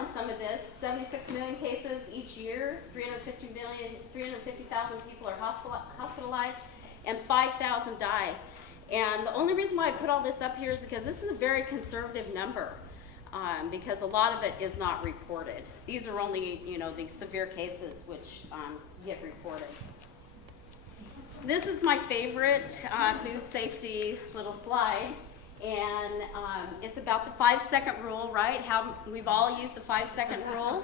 on some of this. 76 million cases each year, 350,000 people are hospitalized, and 5,000 die. And the only reason why I put all this up here is because this is a very conservative number, because a lot of it is not reported. These are only, the severe cases which get reported. This is my favorite food safety little slide, and it's about the 5-second rule, right? How we've all used the 5-second rule.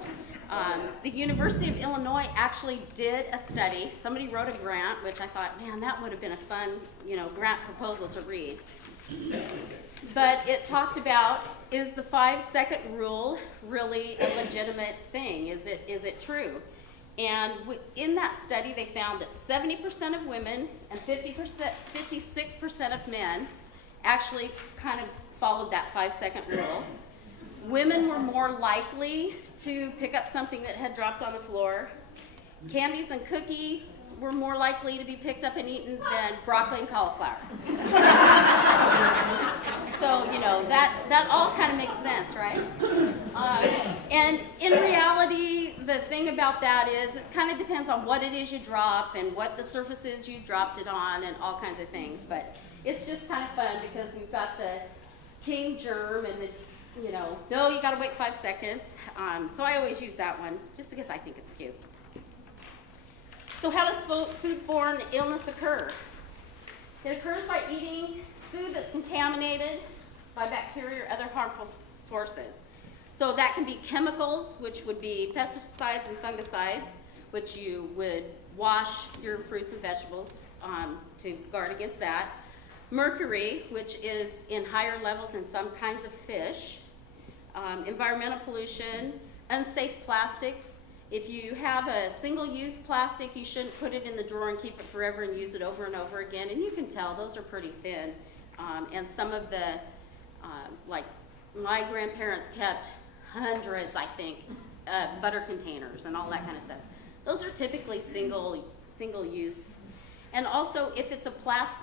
The University of Illinois actually did a study. Somebody wrote a grant, which I thought, man, that would have been a fun, grant proposal to read. But it talked about, is the 5-second rule really a legitimate thing? Is it true? And in that study, they found that 70% of women and 56% of men actually kind of followed that 5-second rule. Women were more likely to pick up something that had dropped on the floor. Candies and cookies were more likely to be picked up and eaten than broccoli and cauliflower. So, that all kind of makes sense, right? And in reality, the thing about that is it kind of depends on what it is you drop and what the surface is you dropped it on and all kinds of things. But it's just kind of fun because we've got the king germ and the, no, you got to wait 5 seconds. So I always use that one just because I think it's cute. So how does foodborne illness occur? It occurs by eating food that's contaminated by bacteria or other harmful sources. So that can be chemicals, which would be pesticides and fungicides, which you would wash your fruits and vegetables to guard against that. Mercury, which is in higher levels in some kinds of fish. Environmental pollution, unsafe plastics. If you have a single-use plastic, you shouldn't put it in the drawer and keep it forever and use it over and over again. And you can tell those are pretty thin. And some of the, like my grandparents kept hundreds, I think, butter containers and all that kind of stuff. Those are typically single-use. And also, if it's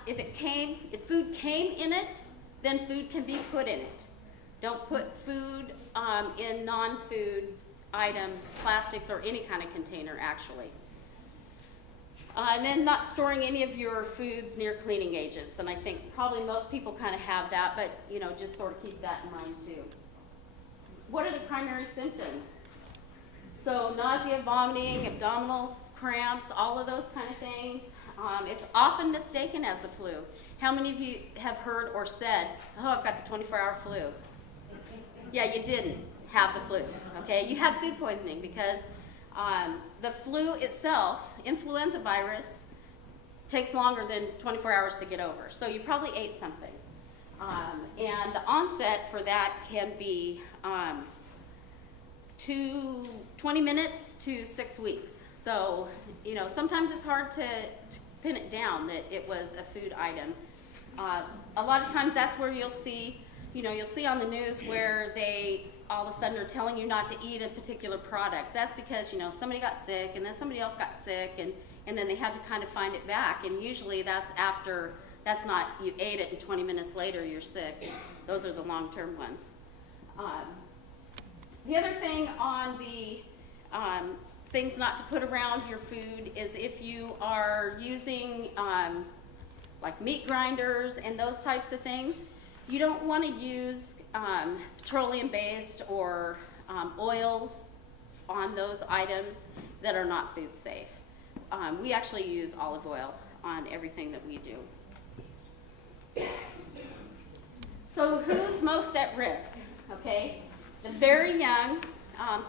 if food came in it, then food can be put in it. Don't put food in non-food item, plastics, or any kind of container, actually. And then not storing any of your foods near cleaning agents. And I think probably most people kind of have that, but just sort of keep that in mind too. What are the primary symptoms? So nausea, vomiting, abdominal cramps, all of those kind of things. It's often mistaken as the flu. How many of you have heard or said, oh, I've got the 24-hour flu? Yeah, you didn't have the flu, okay? You had food poisoning because the flu itself, influenza virus, takes longer than 24 hours to get over. So you probably ate something. And the onset for that can be 20 minutes to 6 weeks. So, sometimes it's hard to pin it down that it was a food item. A lot of times that's where you'll see on the news where they all of a sudden are telling you not to eat a particular product. That's because, somebody got sick and then somebody else got sick and then they had to kind of find it back. And usually that's not you ate it and 20 minutes later you're sick. Those are the long-term ones. The other thing on the things not to put around your food is if you are using like meat grinders and those types of things, you don't want to use petroleum-based or oils on those items that are not food safe. We actually use olive oil on everything that we do. So who's most at risk? Okay, the very young,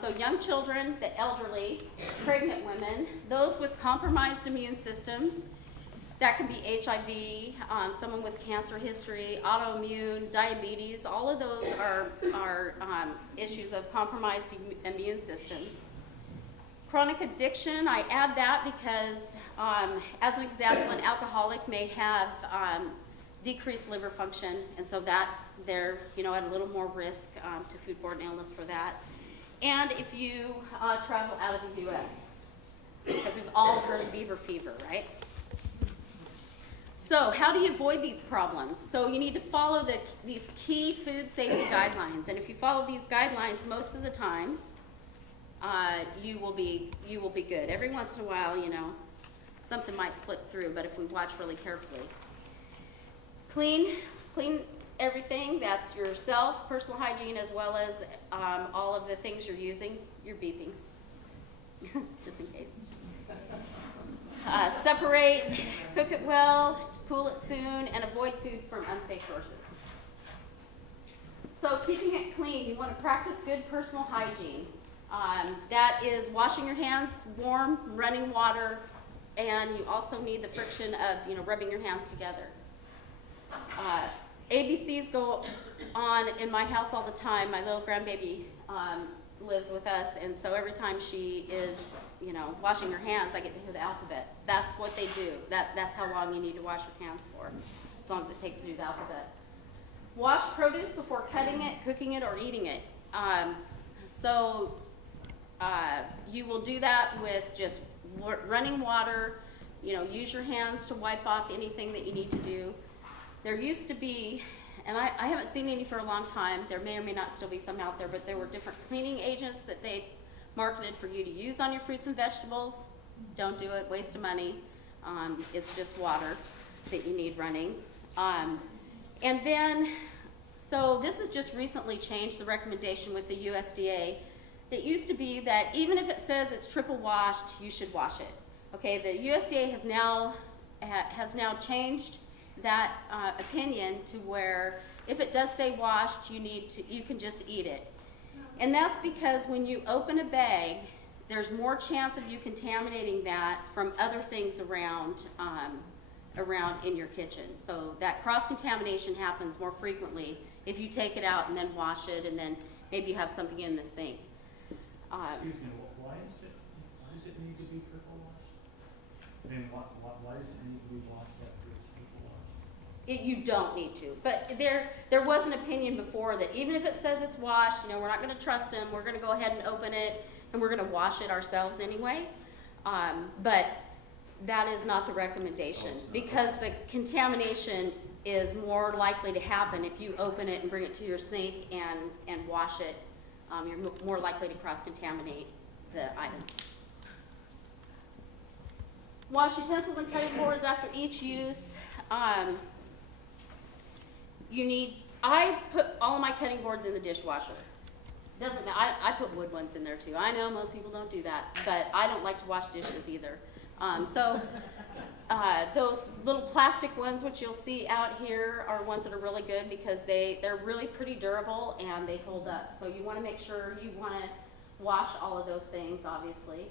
so young children, the elderly, pregnant women, those with compromised immune systems. That can be HIV, someone with cancer history, autoimmune, diabetes. All of those are issues of compromised immune systems. Chronic addiction, I add that because, as an example, an alcoholic may have decreased liver function, and so that they're at a little more risk to foodborne illness for that. And if you travel out of the U.S., because we've all heard of beaver fever, right? So how do you avoid these problems? So you need to follow these key food safety guidelines. And if you follow these guidelines most of the time, you will be good. Every once in a while, you know, something might slip through, but if we watch really carefully. Clean everything. That's yourself, personal hygiene, as well as all of the things you're using. You're beeping, just in case. Separate, cook it well, cool it soon, and avoid food from unsafe sources. So keeping it clean, you want to practice good personal hygiene. That is washing your hands, warm, running water, and you also need the friction of, you know, rubbing your hands together. ABCs go on in my house all the time. My little grandbaby lives with us, and so every time she is, you know, washing her hands, I get to hear the alphabet. That's what they do. That's how long you need to wash your hands for, as long as it takes to do the alphabet. Wash produce before cutting it, cooking it, or eating it. You will do that with just running water. You know, use your hands to wipe off anything that you need to do. There used to be, and I haven't seen any for a long time, there may or may not still be some out there, but there were different cleaning agents that they marketed for you to use on your fruits and vegetables. Don't do it, waste of money. It's just water that you need running. And then, so this has just recently changed, the recommendation with the USDA. It used to be that even if it says it's triple washed, you should wash it. Okay, the USDA has now changed that opinion to where if it does say washed, you can just eat it. And that's because when you open a bag, there's more chance of you contaminating that from other things around in your kitchen. So that cross-contamination happens more frequently if you take it out and then wash it, and then maybe you have something in the sink. Excuse me, why does it need to be triple washed? I mean, why does it need to be washed after it's triple washed? You don't need to, but there was an opinion before that even if it says it's washed, you know, we're not going to trust them. We're going to go ahead and open it, and we're going to wash it ourselves anyway. But that is not the recommendation, because the contamination is more likely to happen if you open it and bring it to your sink and wash it. You're more likely to cross-contaminate the item. Wash utensils and cutting boards after each use. I put all of my cutting boards in the dishwasher. Doesn't matter. I put wood ones in there too. I know most people don't do that, but I don't like to wash dishes either. Those little plastic ones, which you'll see out here, are ones that are really good because they're really pretty durable and they hold up. So you want to make sure you want to wash all of those things, obviously.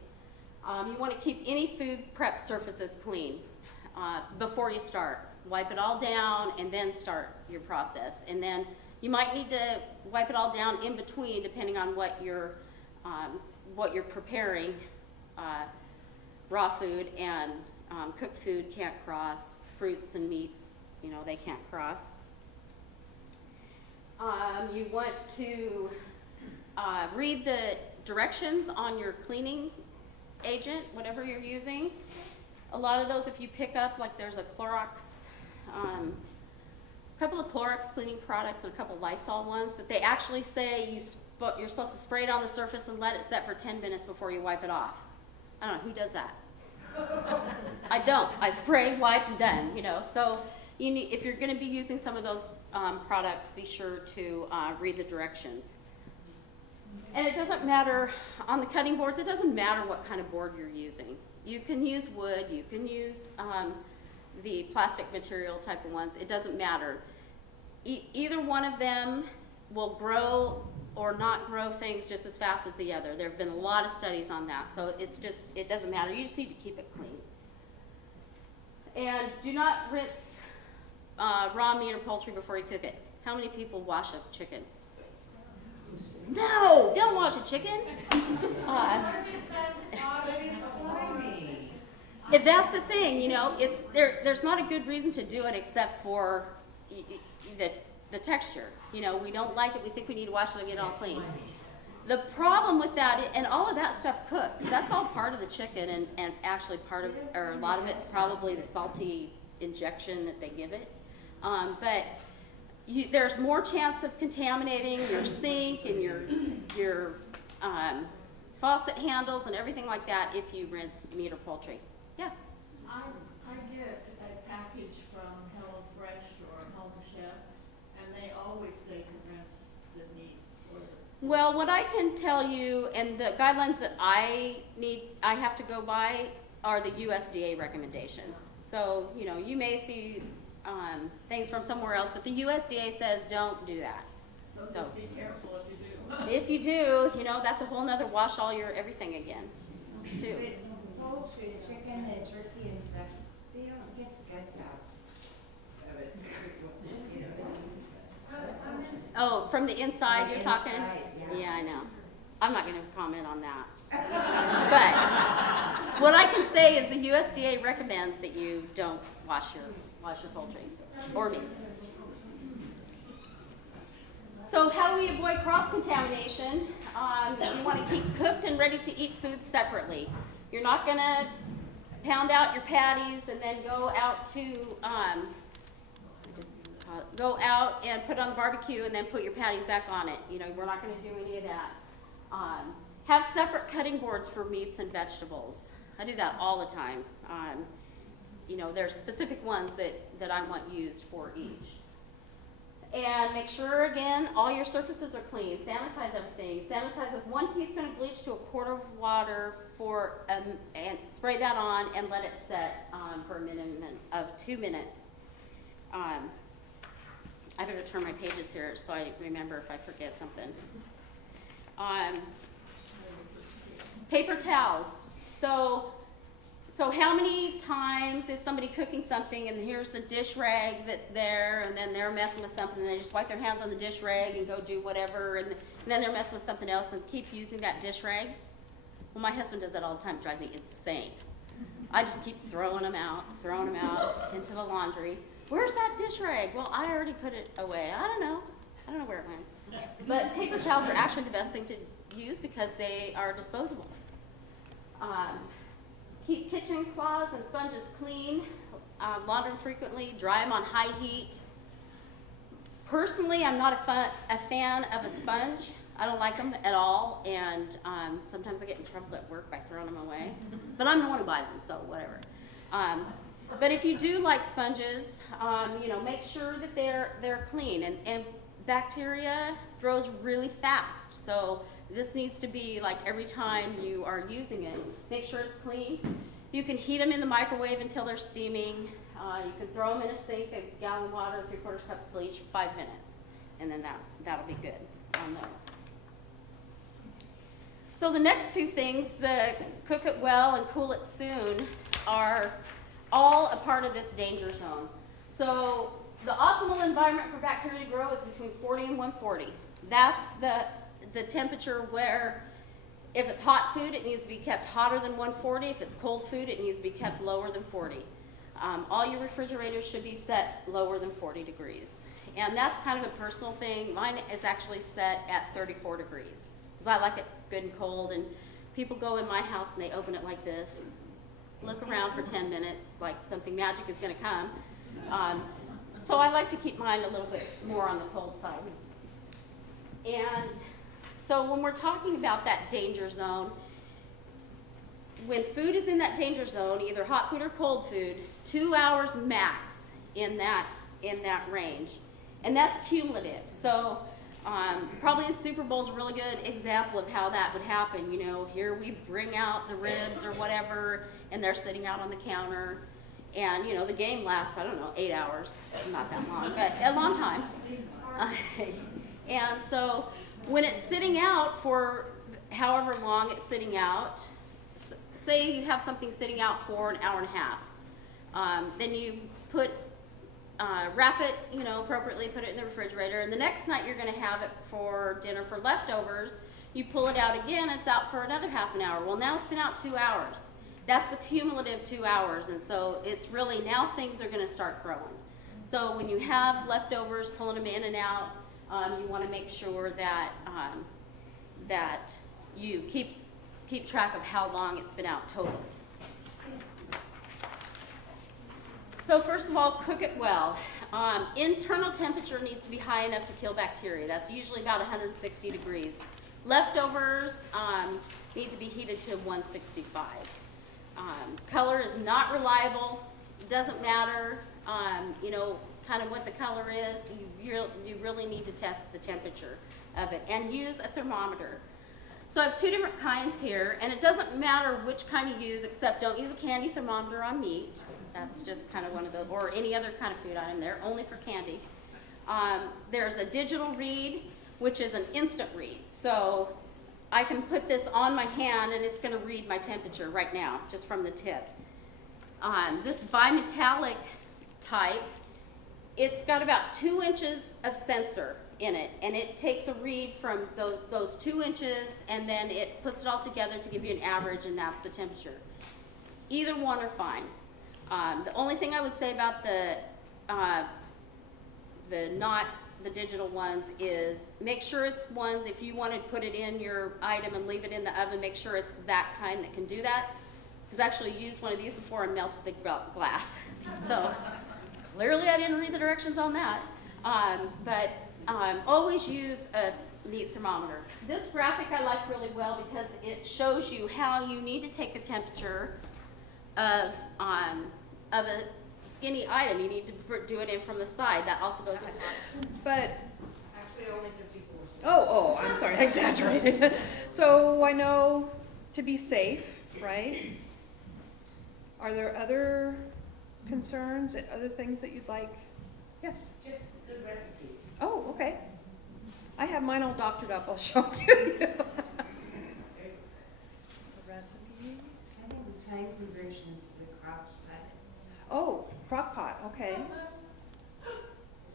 You want to keep any food prep surfaces clean before you start. Wipe it all down and then start your process. And then you might need to wipe it all down in between, depending on what you're preparing. Raw food and cooked food can't cross. Fruits and meats, you know, they can't cross. You want to read the directions on your cleaning agent, whatever you're using. A lot of those, if you pick up, like there's a Clorox, a couple of Clorox cleaning products and a couple Lysol ones that they actually say you're supposed to spray it on the surface and let it set for 10 minutes before you wipe it off. I don't know, who does that? I don't. I spray, wipe, and done, you know. So if you're going to be using some of those products, be sure to read the directions. And it doesn't matter, on the cutting boards, it doesn't matter what kind of board you're using. You can use wood, you can use the plastic material type of ones. It doesn't matter. Either one of them will grow or not grow things just as fast as the other. There have been a lot of studies on that, so it doesn't matter. You just need to keep it clean. And do not rinse raw meat or poultry before you cook it. How many people wash a chicken? No, don't wash a chicken. If that's the thing, you know, there's not a good reason to do it except for the texture. You know, we don't like it. We think we need to wash it and get it all clean. The problem with that, and all of that stuff cooks. That's all part of the chicken, and actually or a lot of it's probably the salty injection that they give it. But there's more chance of contaminating your sink and your faucet handles and everything like that if you rinse meat or poultry. Yeah. I get a package from HelloFresh or Home Chef, and they always say to rinse the meat or the... Well, what I can tell you, and the guidelines that I have to go by are the USDA recommendations. So, you know, you may see things from somewhere else, but the USDA says don't do that. So just be careful if you do. If you do, you know, that's a whole nother wash all your everything again, too. But poultry, chicken and turkey and stuff, they don't get the guts out. Oh, from the inside you're talking? Inside, Yeah, I know. I'm not going to comment on that. But what I can say is the USDA recommends that you don't wash your poultry or meat. So how do we avoid cross-contamination? You want to keep cooked and ready to eat foods separately. You're not going to pound out your patties and then go out and put it on the barbecue and then put your patties back on it. You know, we're not going to do any of that. Have separate cutting boards for meats and vegetables. I do that all the time. You know, there's specific ones that I want used for each. And make sure, again, all your surfaces are clean. Sanitize everything. Sanitize with 1 teaspoon of bleach to a quart of water and spray that on and let it set for a minimum of 2 minutes. I better turn my pages here so I remember if I forget something. Paper towels. So how many times is somebody cooking something and here's the dish rag that's there and then they're messing with something and they just wipe their hands on the dish rag and go do whatever and then they're messing with something else and keep using that dish rag? Well, my husband does that all the time. It drives me insane. I just keep throwing them out into the laundry. Where's that dish rag? Well, I already put it away. I don't know where it went. But paper towels are actually the best thing to use because they are disposable. Keep kitchen cloths and sponges clean. Launder them frequently. Dry them on high heat. Personally, I'm not a fan of a sponge. I don't like them at all, and sometimes I get in trouble at work by throwing them away. But I'm the one who buys them, so whatever. But if you do like sponges, you know, make sure that they're clean. And bacteria grows really fast, so this needs to be like every time you are using it, make sure it's clean. You can heat them in the microwave until they're steaming. You can throw them in a sink, a gallon of water, 3/4 cup of bleach, 5 minutes, and then that'll be good on those. So the next two things, the cook it well and cool it soon, are all a part of this danger zone. So the optimal environment for bacteria to grow is between 40 and 140. That's the temperature where if it's hot food, it needs to be kept hotter than 140. If it's cold food, it needs to be kept lower than 40. All your refrigerators should be set lower than 40 degrees. And that's kind of a personal thing. Mine is actually set at 34 degrees because I like it good and cold. And people go in my house and they open it like this, look around for 10 minutes like something magic is going to come. So I like to keep mine a little bit more on the cold side. And so when we're talking about that danger zone, when food is in that danger zone, either hot food or cold food, 2 hours max in that range. And that's cumulative. So probably the Super Bowl is a really good example of how that would happen. You know, here we bring out the ribs or whatever, and they're sitting out on the counter. And, you know, the game lasts, I don't know, 8 hours. Not that long, but a long time. And so when it's sitting out for however long it's sitting out, say you have something sitting out for an hour and a half, then you wrap it, you know, appropriately, put it in the refrigerator, and the next night you're going to have it for dinner for leftovers. You pull it out again, it's out for another half an hour. Well, now it's been out 2 hours. That's the cumulative 2 hours, and so it's really, now things are going to start growing. So when you have leftovers, pulling them in and out, you want to make sure that that you keep track of how long it's been out total. So first of all, cook it well. Internal temperature needs to be high enough to kill bacteria. That's usually about 160 degrees. Leftovers need to be heated to 165. Color is not reliable. It doesn't matter, you know, kind of what the color is. You really need to test the temperature of it and use a thermometer. So I have two different kinds here, and it doesn't matter which kind you use, except don't use a candy thermometer on meat. That's just kind of one of the, or any other kind of food item there, only for candy. There's a digital read, which is an instant read. So I can put this on my hand and it's gonna read my temperature right now, just from the tip. This bimetallic type, it's got about 2 inches of sensor in it, and it takes a read from those 2 inches, and then it puts it all together to give you an average, and that's the temperature. Either one are fine. The only thing I would say about not the digital ones is make sure it's ones, if you want to put it in your item and leave it in the oven, make sure it's that kind that can do that. Because I actually used one of these before and melted the glass. So clearly I didn't read the directions on that. But always use a meat thermometer. This graphic I like really well because it shows you how you need to take the temperature of a skinny item. You need to do it in from the side. That also goes with But actually only 54. Oh, I'm sorry, I exaggerated. So I know to be safe, right? Are there other concerns, other things that you'd like? Yes? Just good recipes. Oh, okay. I have mine all doctored up. I'll show them to you. The recipes. I think the Chinese version is the crock pot. Oh, crock pot, okay. Was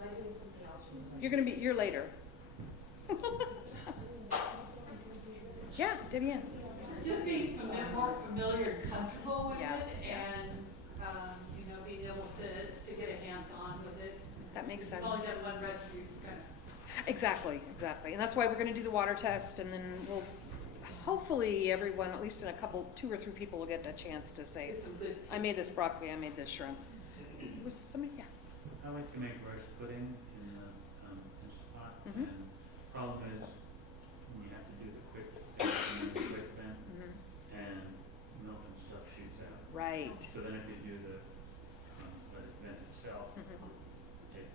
I doing something else? Or was I- You're later. Yeah, Debbie Ann. Just being more familiar and comfortable with Yeah. it, and, you know, being able to get a hands-on with it. That makes sense. Only done one recipe, it's kind of. Exactly. And that's why we're gonna do the water test, and then we'll, hopefully everyone, at least in a couple, 2 or 3 people will get a chance to say, Get some good. I made this broccoli, I made this shrimp. Was somebody, yeah. I like to make rice pudding in the Instant Pot, Mhm. and the problem is when you have to do the quick vent, Mhm. and milk and stuff shoots out. Right. So then if you do the let it vent itself, Mhm. it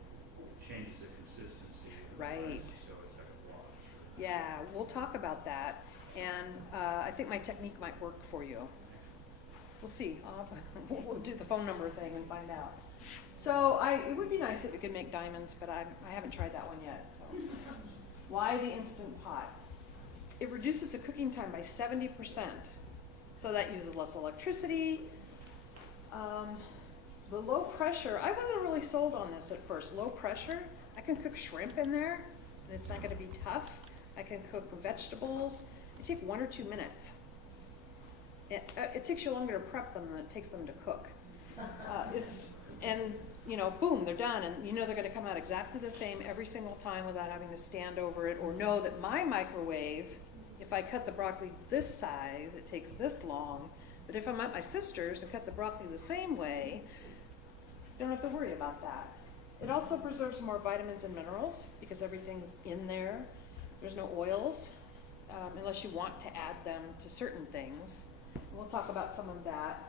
changes the consistency of the Right. rice, so it's like a block. Yeah, we'll talk about that, and I think my technique might work for you. We'll see. We'll do the phone number thing and find out. So it would be nice if we could make diamonds, but I haven't tried that one yet. So. Why the Instant Pot? It reduces the cooking time by 70%. So that uses less electricity. The low pressure, I wasn't really sold on this at first. Low pressure, I can cook shrimp in there, and it's not gonna be tough. I can cook vegetables. It takes 1 or 2 minutes. It takes you longer to prep them than it takes them to cook. And you know, boom, they're done, and you know they're gonna come out exactly the same every single time without having to stand over it, or know that my microwave, if I cut the broccoli this size, it takes this long, but if I'm at my sister's and cut the broccoli the same way, you don't have to worry about that. It also preserves more vitamins and minerals, because everything's in there. There's no oils, unless you want to add them to certain things. We'll talk about some of that.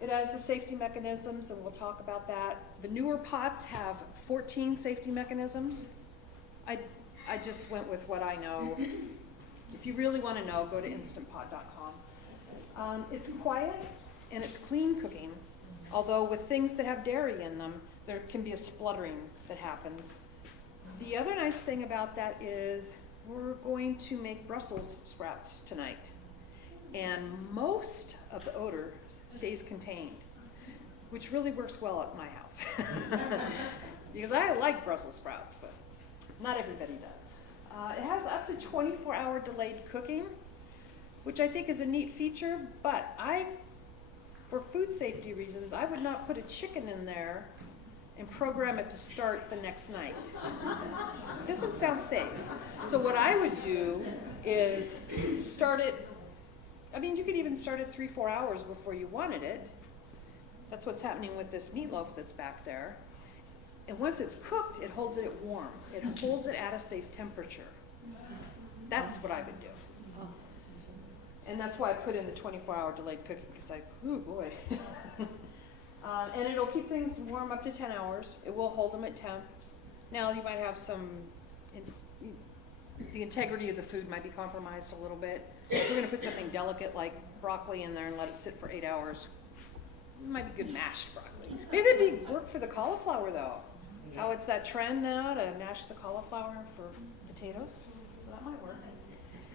It has the safety mechanisms, and we'll talk about that. The newer pots have 14 safety mechanisms. I just went with what I know. If you really want to know, go to instantpot.com. It's quiet and it's clean cooking, although with things that have dairy in them, there can be a spluttering that happens. The other nice thing about that is we're going to make Brussels sprouts tonight, and most of the odor stays contained, which really works well at my house. Because I like Brussels sprouts, but not everybody does. It has up to 24-hour delayed cooking, which I think is a neat feature, but for food safety reasons, I would not put a chicken in there and program it to start the next night. It doesn't sound safe. So what I would do is start it, I mean, you could even start it 3-4 hours before you wanted it. That's what's happening with this meatloaf that's back there. And once it's cooked, it holds it warm. It holds it at a safe temperature. That's what I would do. And that's why I put in the 24-hour delayed cooking, because oh boy. And it'll keep things warm up to 10 hours. It will hold them at temp. Now you might have the integrity of the food might be compromised a little bit. If we're gonna put something delicate like broccoli in there and let it sit for 8 hours, it might be good mashed broccoli. Maybe it'd be work for the cauliflower though. How it's that trend now to mash the cauliflower for potatoes, so that might work.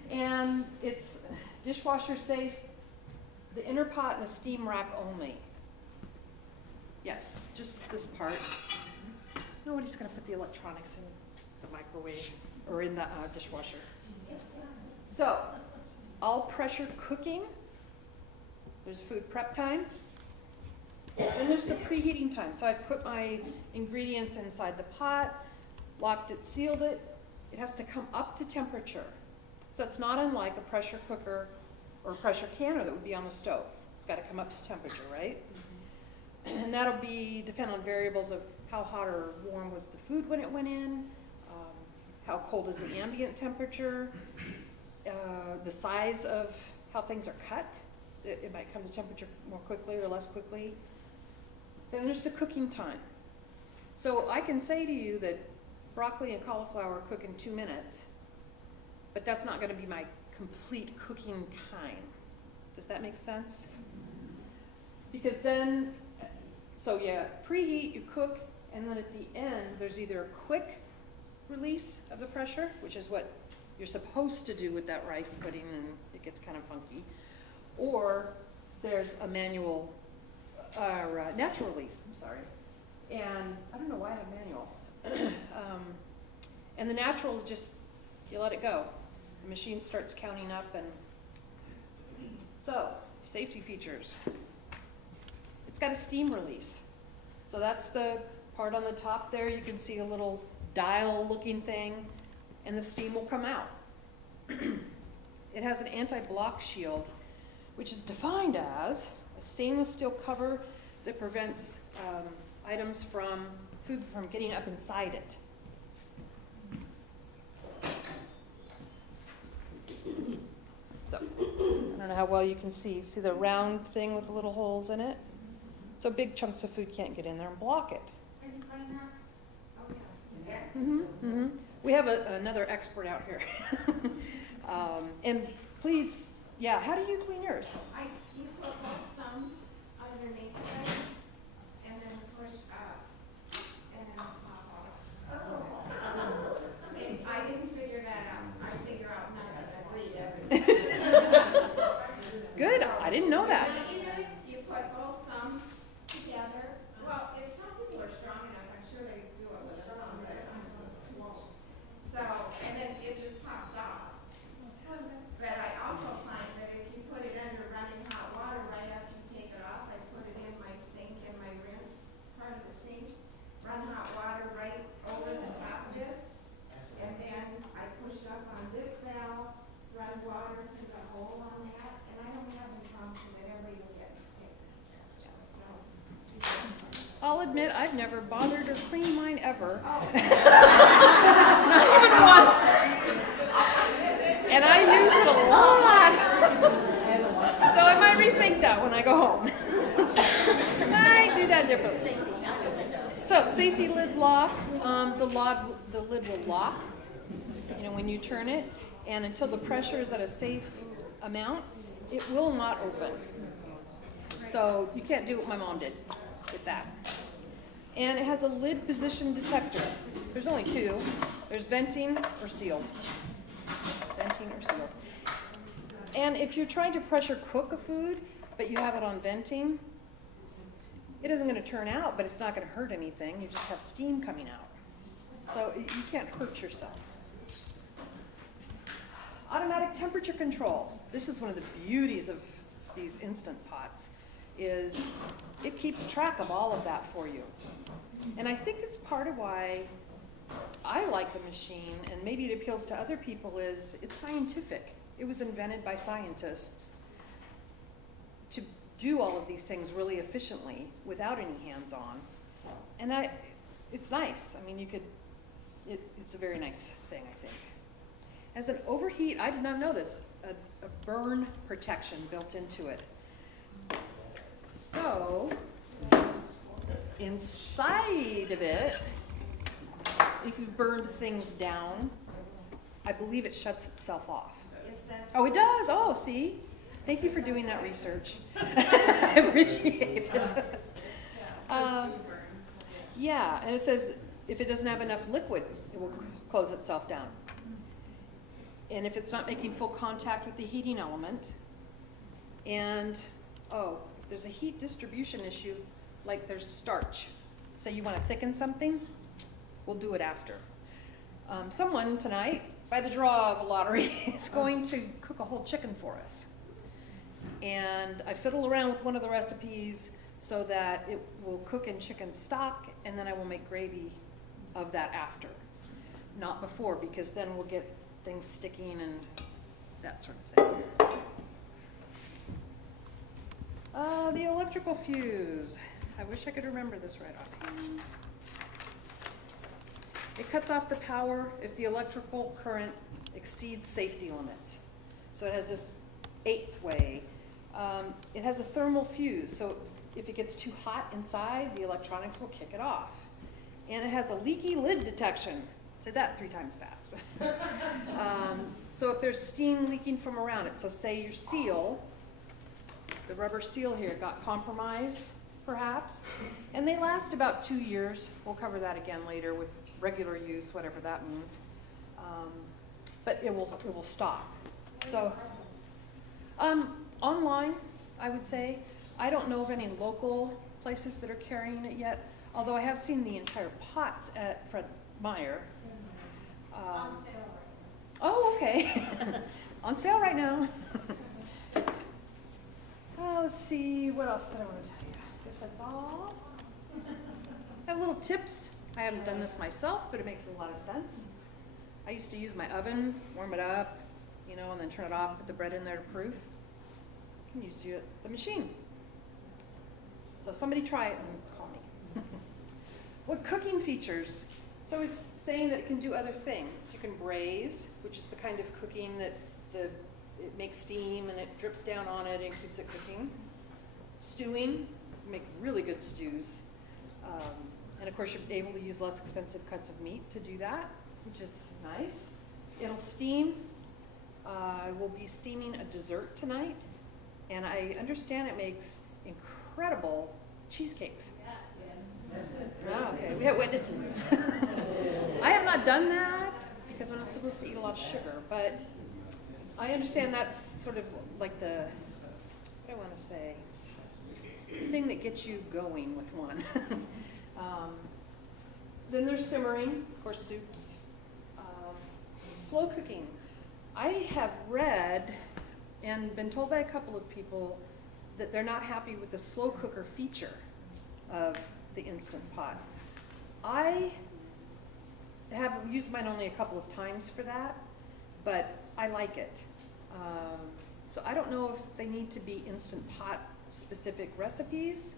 And it's dishwasher safe, the inner pot and the steam rack only. Yes, just this part. Nobody's gonna put the electronics in the microwave or in the dishwasher. So, all pressure cooking, there's food prep time, and there's the preheating time. So I've put my ingredients inside the pot, locked it, sealed it. It has to come up to temperature. So it's not unlike a pressure cooker or a pressure canner that would be on the stove. It's got to come up to temperature, right? And that'll depend on variables of how hot or warm was the food when it went in, how cold is the ambient temperature, the size of how things are cut. It might come to temperature more quickly or less quickly. Then there's the cooking time. So I can say to you that broccoli and cauliflower cook in 2 minutes, but that's not going to be my complete cooking time. Does that make sense? Because then, so yeah, preheat, you cook, and then at the end, there's either a quick release of the pressure, which is what you're supposed to do with that rice pudding, and it gets kind of funky, or there's a manual, natural release, I'm sorry. And I don't know why I have manual. And the natural is just, you let it go. The machine starts counting up, and so, safety features. It's got a steam release. So that's the part on the top there. You can see a little dial looking thing, and the steam will come out. It has an anti-block shield, which is defined as a stainless steel cover that prevents food from getting up inside it. So, I don't know how well you can see. See the round thing with the little holes in it? So big chunks of food can't get in there and block it. Can you find that? Oh, yeah. Mm-hmm, mm-hmm. We have another expert out here. And please, yeah, how do you clean yours? You put both thumbs underneath it and then push up and then pop off. I didn't figure that out. I figure out nothing. I read everything. Good, I didn't know that. You put both thumbs together. Well, if some people are strong enough, I'm sure they do it with a thumb, but I won't. So, and then it just pops off. But I also find that if you put it under running hot water right after you take it off, I put it in my sink, in my rinse part of the sink, run hot water right over the top of this, and then I push up on this valve, run water to the hole on that, and I don't have any problems with it. Everybody will get a stick. So, I'll admit, I've never bothered to clean mine ever. oh. Not even once. And I use it a lot. So I might rethink that when I go home. I do that differently. So safety lid lock. The lid will lock, when you turn it, and until the pressure is at a safe amount, it will not open. So you can't do what my mom did with that. And it has a lid position detector. There's only two. There's venting or sealed. Venting or sealed. And if you're trying to pressure cook a food, but you have it on venting, it isn't going to turn out, but it's not going to hurt anything. You just have steam coming out. So you can't hurt yourself. Automatic temperature control. This is one of the beauties of these Instant Pots, is it keeps track of all of that for you. And I think it's part of why I like the machine, and maybe it appeals to other people, is it's scientific. It was invented by scientists to do all of these things really efficiently without any hands-on. And it's nice. I mean, it's a very nice thing, I think. Has an overheat, I did not know this, a burn protection built into it. So, inside of it, if you've burned things down, I believe it shuts itself off. Oh, it does? Oh, see? Thank you for doing that research. I appreciate it. Yeah, and it says if it doesn't have enough liquid, it will close itself down. And if it's not making full contact with the heating element, and, if there's a heat distribution issue, like there's starch. Say you want to thicken something, we'll do it after. Someone tonight, by the draw of a lottery, is going to cook a whole chicken for us. And I fiddle around with one of the recipes so that it will cook in chicken stock, and then I will make gravy of that after. Not before, because then we'll get things sticking and that sort of thing. The electrical fuse. I wish I could remember this right offhand. It cuts off the power if the electrical current exceeds safety limits. So it has this 8th way. It has a thermal fuse, so if it gets too hot inside, the electronics will kick it off. And it has a leaky lid detection. Say that 3 times fast. So if there's steam leaking from around it, so say your seal, the rubber seal here got compromised, perhaps, and they last about 2 years. We'll cover that again later with regular use, whatever that means. But it will stop. So, online, I would say. I don't know of any local places that are carrying it yet, although I have seen the entire pots at Fred Meyer. Oh, okay. On sale right now. Let's see, what else did I want to tell you? I guess that's all. I have little tips. I haven't done this myself, but it makes a lot of sense. I used to use my oven, warm it up, and then turn it off, put the bread in there to proof. You can use the machine. So somebody try it and call me. What cooking features? So it's saying that it can do other things. You can braise, which is the kind of cooking that it makes steam and it drips down on it and keeps it cooking. Stewing, make really good stews. And of course, you're able to use less expensive cuts of meat to do that, which is nice. It'll steam. I will be steaming a dessert tonight, and I understand it makes incredible cheesecakes. Oh, okay, we have witnesses. I have not done that because I'm not supposed to eat a lot of sugar, but I understand that's sort of like the, what do I want to say, the thing that gets you going with one. Then there's simmering, of course, soups. Slow cooking. I have read and been told by a couple of people that they're not happy with the slow cooker feature of the Instant Pot. I have used mine only a couple of times for that, but I like it. So I don't know if they need to be Instant Pot specific recipes.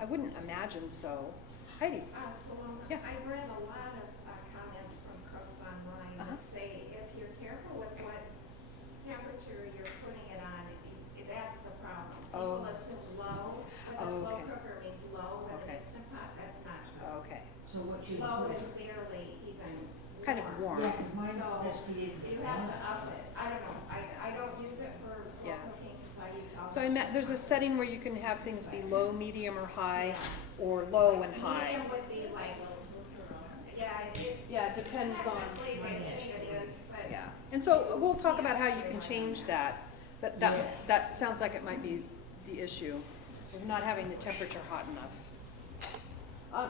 I wouldn't imagine so. Heidi? Salome, Yeah. I read a lot of comments from cooks online that say if you're careful with what temperature you're putting it on, that's the problem. People assume low, but a slow cooker means low, with an Instant Pot, that's not true. Okay. So what you Low is barely even Kind of warm. Yeah, 'cause mine So has to be you have to up it. I don't know, I don't use it for slow Yeah. cooking because I use all So this. there's a setting where you can have things be low, medium, or high, or low and high. Medium would be like, Yeah, it depends on. technically they say it is, but Yeah, and so we'll talk about how you can change that. That sounds like it might be the issue, is not having the temperature hot enough.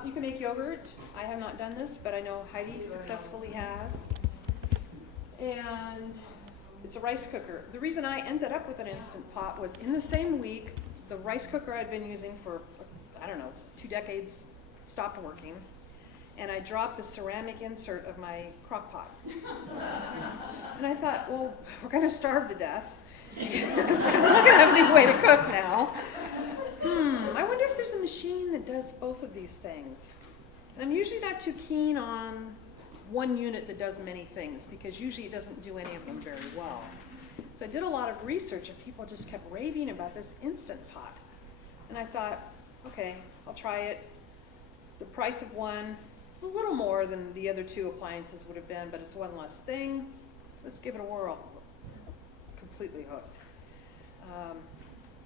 You can make yogurt. I have not done this, but I know Heidi successfully has. And it's a rice cooker. The reason I ended up with an Instant Pot was in the same week, the rice cooker I'd been using for, 2 decades stopped working. And I dropped the ceramic insert of my crock pot. And I thought, well, we're gonna starve to death. So we're not gonna have any way to cook now. I wonder if there's a machine that does both of these things. And I'm usually not too keen on one unit that does many things, because usually it doesn't do any of them very well. So I did a lot of research, and people just kept raving about this Instant Pot. And I thought, okay, I'll try it. The price of one is a little more than the other two appliances would have been, but it's one less thing. Let's give it a whirl. Completely hooked.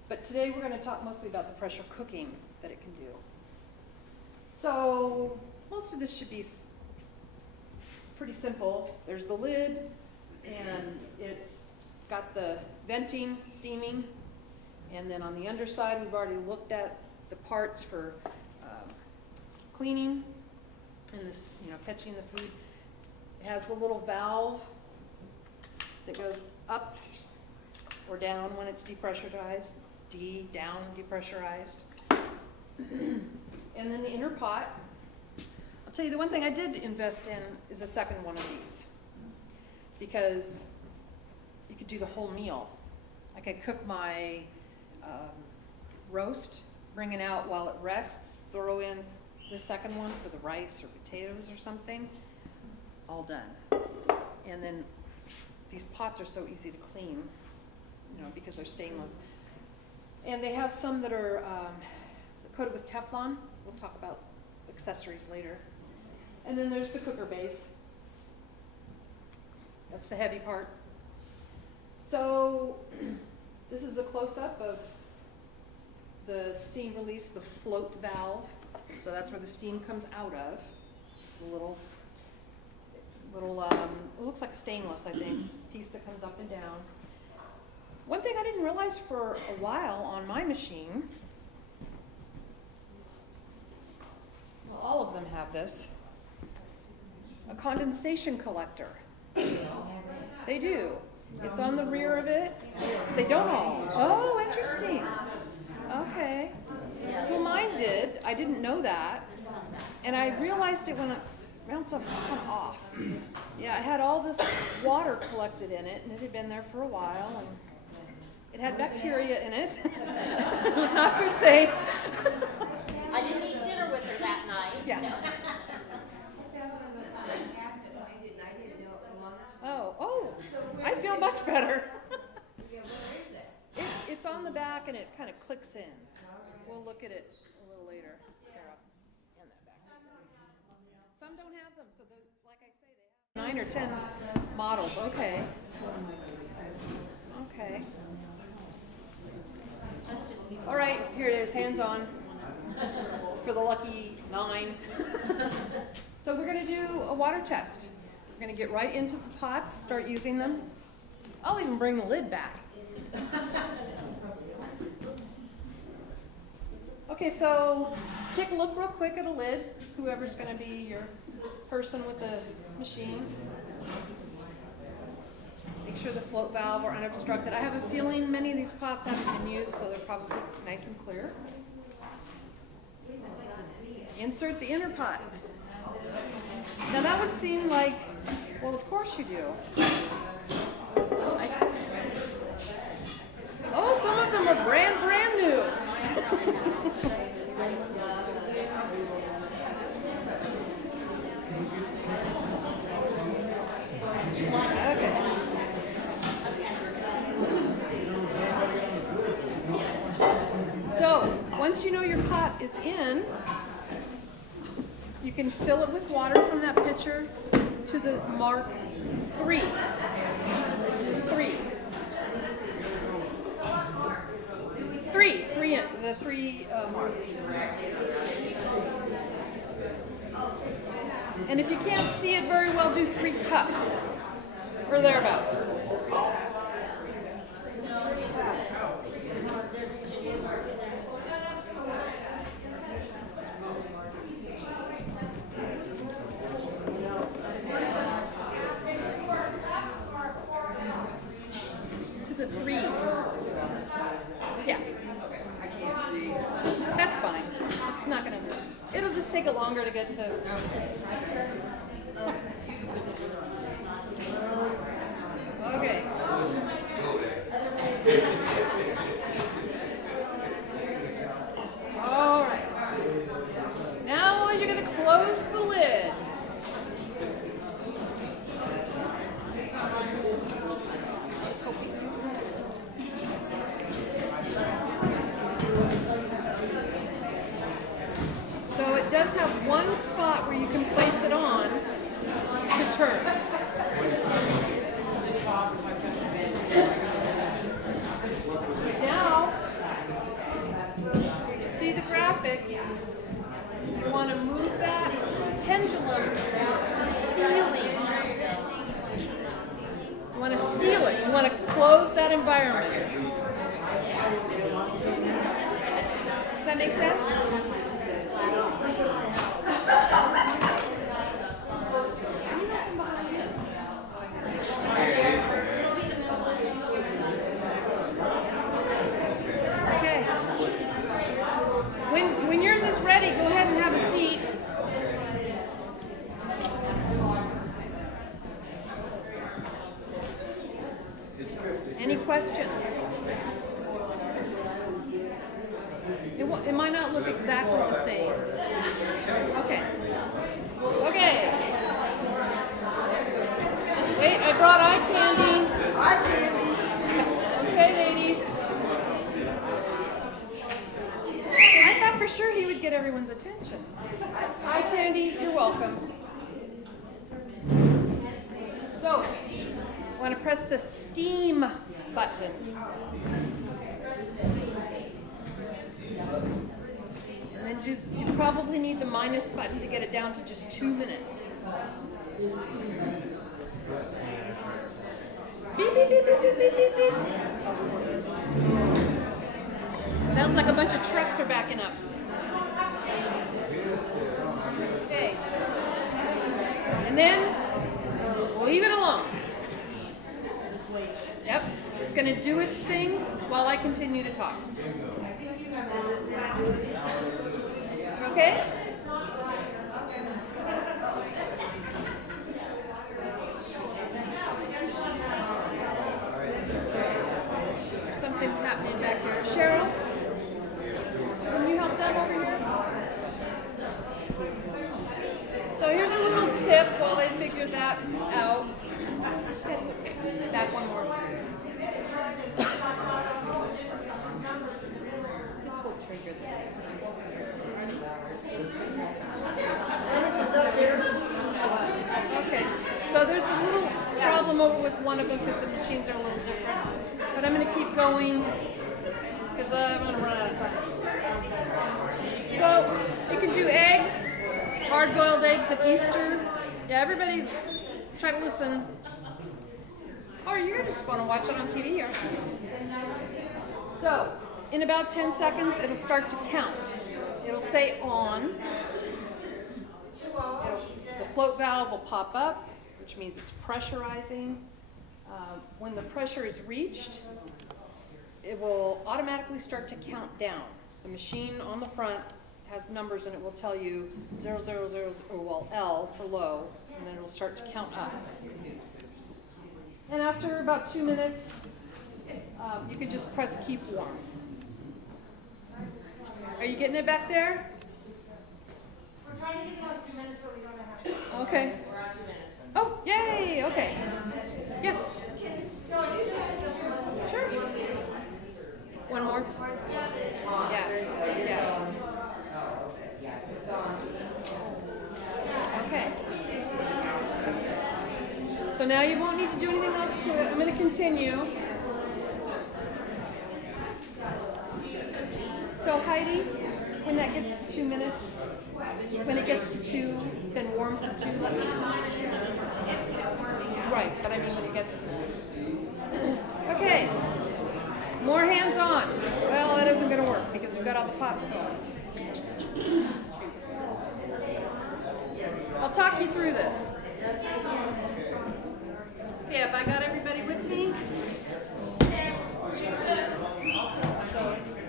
But today we're going to talk mostly about the pressure cooking that it can do. So most of this should be pretty simple. There's the lid, and it's got the venting, steaming, and then on the underside we've already looked at the parts for cleaning and this, catching the food. It has the little valve that goes up or down when it's depressurized. Down, depressurized. And then the inner pot. I'll tell you, the one thing I did invest in is a second one of these, because you could do the whole meal. I could cook my roast, bring it out while it rests, throw in the second one for the rice or potatoes or something, all done. And then these pots are so easy to clean, because they're stainless. And they have some that are coated with Teflon. We'll talk about accessories later. And then there's the cooker base. That's the heavy part. So this is a close-up of the steam release, the float valve. So that's where the steam comes out of. It's the little, it looks like stainless, I think, piece that comes up and down. One thing I didn't realize for a while on my machine, well, all of them have this, a condensation collector. They do. It's on the rear of it. They don't all. Oh, interesting. Okay. Well, mine did. I didn't know that. And I realized it when it bounced up and come off. Yeah, I had all this water collected in it, and it had been there for a while, and it had bacteria in it. It was not food safe. I didn't eat dinner with her that night. Yeah. Oh, I feel much better. It's on the back, and it kind of clicks in. We'll look at it a little later. Here, I'll hand that back to you. Some don't have them, so like I say, they have 9 or 10 models. Okay. Okay. All right, here it is, hands on for the lucky 9. So we're going to do a water test. We're going to get right into the pots, start using them. I'll even bring the lid back. Okay, so take a look real quick at a lid, whoever's going to be your person with the machine. Make sure the float valve are unobstructed. I have a feeling many of these pots haven't been used, so they're probably nice and clear. Insert the inner pot. Now that would seem like, well, of course you do. Oh, some of them are brand new. Okay. So, once you know your pot is in, you can fill it with water from that pitcher to the mark 3. 3. 3, the 3 mark. And if you can't see it very well, do 3 cups or thereabouts. To the 3. Yeah. That's fine. It's not going to, it'll just take it longer to get to. Okay. All right. Now you're going to close the lid. have one spot where you can place it on to turn. Now, you see the graphic. You want to move that pendulum to ceiling. You want to seal it. You want to close that environment. Does that make sense? Okay. When yours is ready, go ahead and have a seat. Any questions? It might not look exactly the same. Okay. Okay. Wait, I brought eye candy. Okay, ladies. I thought for sure he would get everyone's attention. Eye candy, you're welcome. So, I want to press the steam button. And then you probably need the minus button to get it down to just 2 minutes. Beep, beep, beep, beep, beep, beep, beep, beep. Sounds like a bunch of trucks are backing up. Okay. And then leave it alone. Yep. It's going to do its thing while I continue to talk. Okay? There's something happening back here. Cheryl, can you help them over here? So here's a little tip while they figure that out. That's okay. Back one more. This will trigger the Okay, so there's a little problem over with one of them because the machines are a little different. But I'm going to keep going because I'm going to run out of time. So you can do eggs, hard-boiled eggs at Easter. Yeah, everybody try to listen. Or you're just going to watch it on TV, aren't you? So, in about 10 seconds, it'll start to count. It'll say on. The float valve will pop up, which means it's pressurizing. When the pressure is reached, it will automatically start to count down. The machine on the front has numbers and it will tell you 0, 0, 0, well, L for low, and then it will start to count up. And after about 2 minutes, you can just press keep warm. Are you getting it back there? We're trying to get it on 2 minutes so we don't have to. Okay. We're on 2 minutes. Oh, yay, okay. Yes. Sure. One more? Yeah. Yeah. Okay. So now you won't need to do anything else to it. I'm going to continue. So Heidi, when that gets to 2 minutes, when it gets to 2, it's been warm for 2 minutes. Right, but I mean when it gets Okay. More hands on. Well, that isn't going to work because we've got all the pots going. I'll talk you through this. Okay, have I got everybody with me?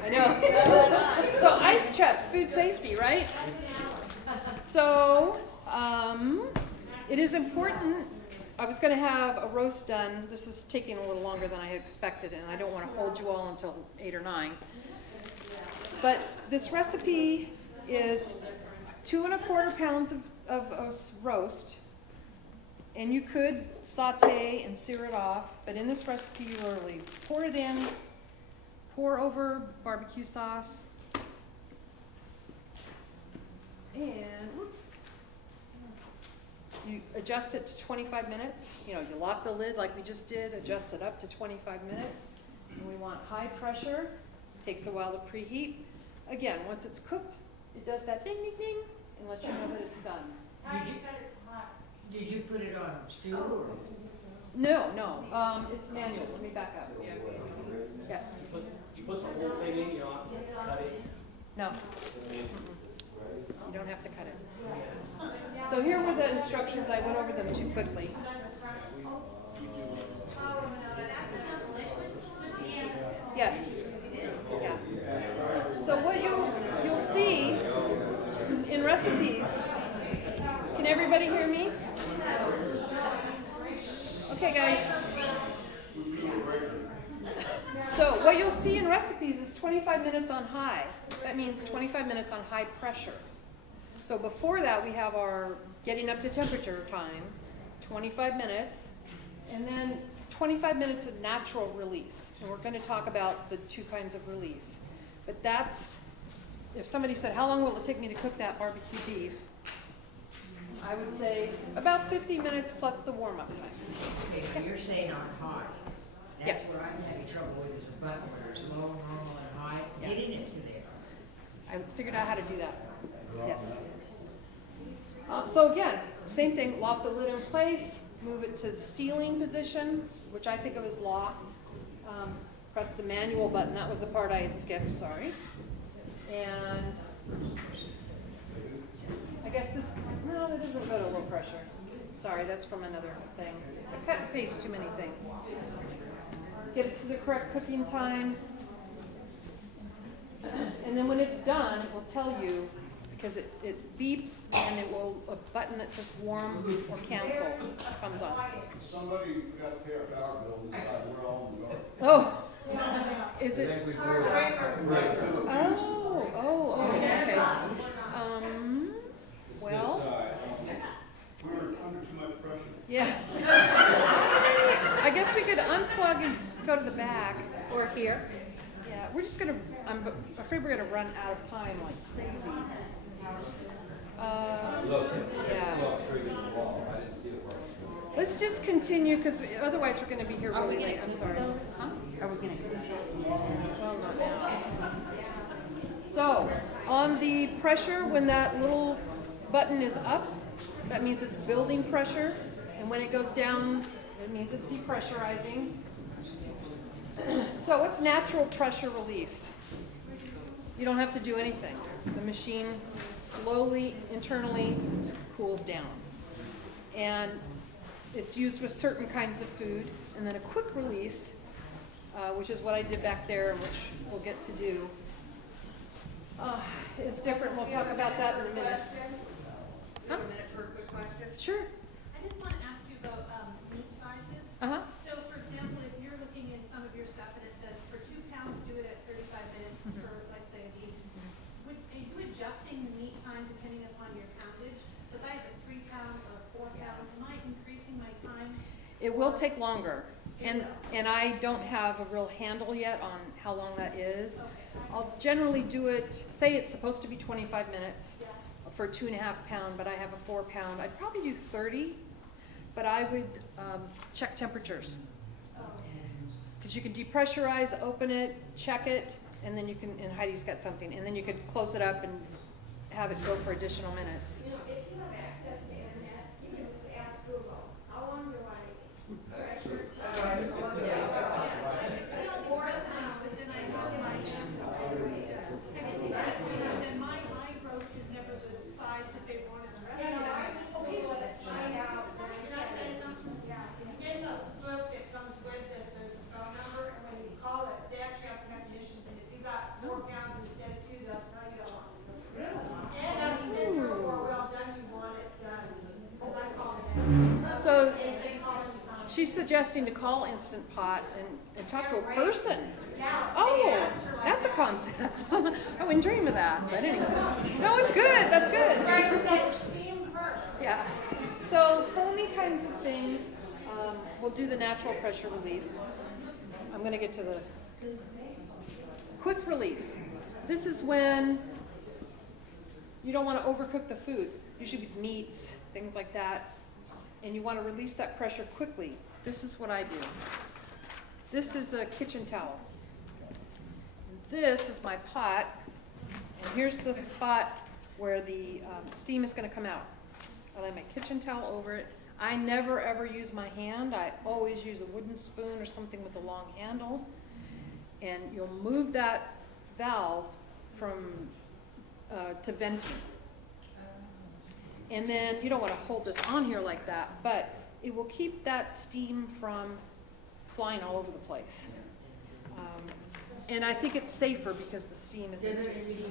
I know. So ice chest, food safety, right? So it is important. I was going to have a roast done. This is taking a little longer than I had expected, and I don't want to hold you all until 8 or 9. But this recipe is 2 1/4 pounds of roast, and you could saute and sear it off, but in this recipe you literally pour it in, pour over barbecue sauce, And whoop. You adjust it to 25 minutes. You know, you lock the lid like we just did, adjust it up to 25 minutes. And we want high pressure. Takes a while to preheat. Again, once it's cooked, it does that ding, ding, ding, and lets you know that it's done. Did you put it on stew or? No, it's manual. Let me back up. Yes. You put the whole thing in, you don't have to cut it? No. You don't have to cut it. So here were the instructions. I went over them too quickly. Yes. Yeah. So what you'll see in recipes. Can everybody hear me? Okay, guys. So what you'll see in recipes is 25 minutes on high. That means 25 minutes on high pressure. So before that, we have our getting up to temperature time, 25 minutes, and then 25 minutes of natural release. And we're going to talk about the two kinds of release. But that's, if somebody said, how long will it take me to cook that barbecue beef? I would say about 50 minutes plus the warm-up time. Okay, now you're saying on high. Yes. That's where I'm having trouble with is a button where it's low, normal, and high, Yeah. getting it to there. I figured out how to do that. Yes. So again, same thing, lock the lid in place, move it to the sealing position, which I think of as lock. Press the manual button, that was the part I had skipped, sorry. And I guess this, no, it doesn't go to low pressure. Sorry, that's from another thing. I cut and paste too many things. Get it to the correct cooking time. And then when it's done, it will tell you, because it beeps and it will, a button that says warm or cancel comes on. Somebody forgot to pay our power bill, this side, we're all in the dark. Oh, is it? think we blew it out. Okay. Well, We were under too much pressure. yeah. I guess we could unplug and go to the back. Or here. Yeah, we're just gonna, I'm afraid we're gonna run out of time like crazy. Yeah. Let's just continue, because otherwise we're gonna be here really late, I'm sorry. Huh? Are we gonna? Well, not now. So, on the pressure, when that little button is up, that means it's building pressure, and when it goes down, it means it's depressurizing. So what's natural pressure release? You don't have to do anything. The machine slowly, internally cools down. And it's used with certain kinds of food. And then a quick release, which is what I did back there and which we'll get to do, is different. We'll talk about that in a minute. Huh? A minute for a quick question. Sure. I just want to ask you about meat sizes. Uh-huh. So, for example, if you're looking at some of your stuff and it says for 2 pounds, do it at 35 minutes for, let's say, a beef, are you adjusting the meat time depending upon your poundage? So if I have a 3 pound or a 4 pound, am I increasing my time? It will take longer. And I don't have a real handle yet on how long that is. I'll generally do it, say it's supposed to be 25 minutes for a 2.5 pound, but I have a 4 pound. I'd probably do 30, but I would check temperatures. Because you can depressurize, open it, check it, and then you can, and Heidi's got something, and then you could close it up and have it go for additional minutes. You know, if you have access to internet, you can just ask Google, how long do I pressure? More times, but then I know my answer right away. I mean, then my roast is never the size that they want in the restaurant. I just Google it, find out. Can I say something? In the slip that comes with this, there's a phone number, and when you call it, they actually have technicians, and if you got 4 pounds instead of 2, they'll tell you how long it goes. And I mean, if you're more well done, you want it done, because I call it now. So And they call it time. she's suggesting to call Instant Pot and talk to a person. Now, Oh, they answer like that's a that. concept. I wouldn't dream of that, but anyway. No, it's good, that's good. Right, so steam first. Yeah. So foamy kinds of things, we'll do the natural pressure release. I'm going to get to the quick release. This is when you don't want to overcook the food, usually with meats, things like that. And you want to release that pressure quickly. This is what I do. This is a kitchen towel. This is my pot, and here's the spot where the steam is going to come out. I lay my kitchen towel over it. I never ever use my hand. I always use a wooden spoon or something with a long handle. And you'll move that valve from to venting. And then you don't want to hold this on here like that, but it will keep that steam from flying all over the place. And I think it's safer because the steam is Does it induced. usually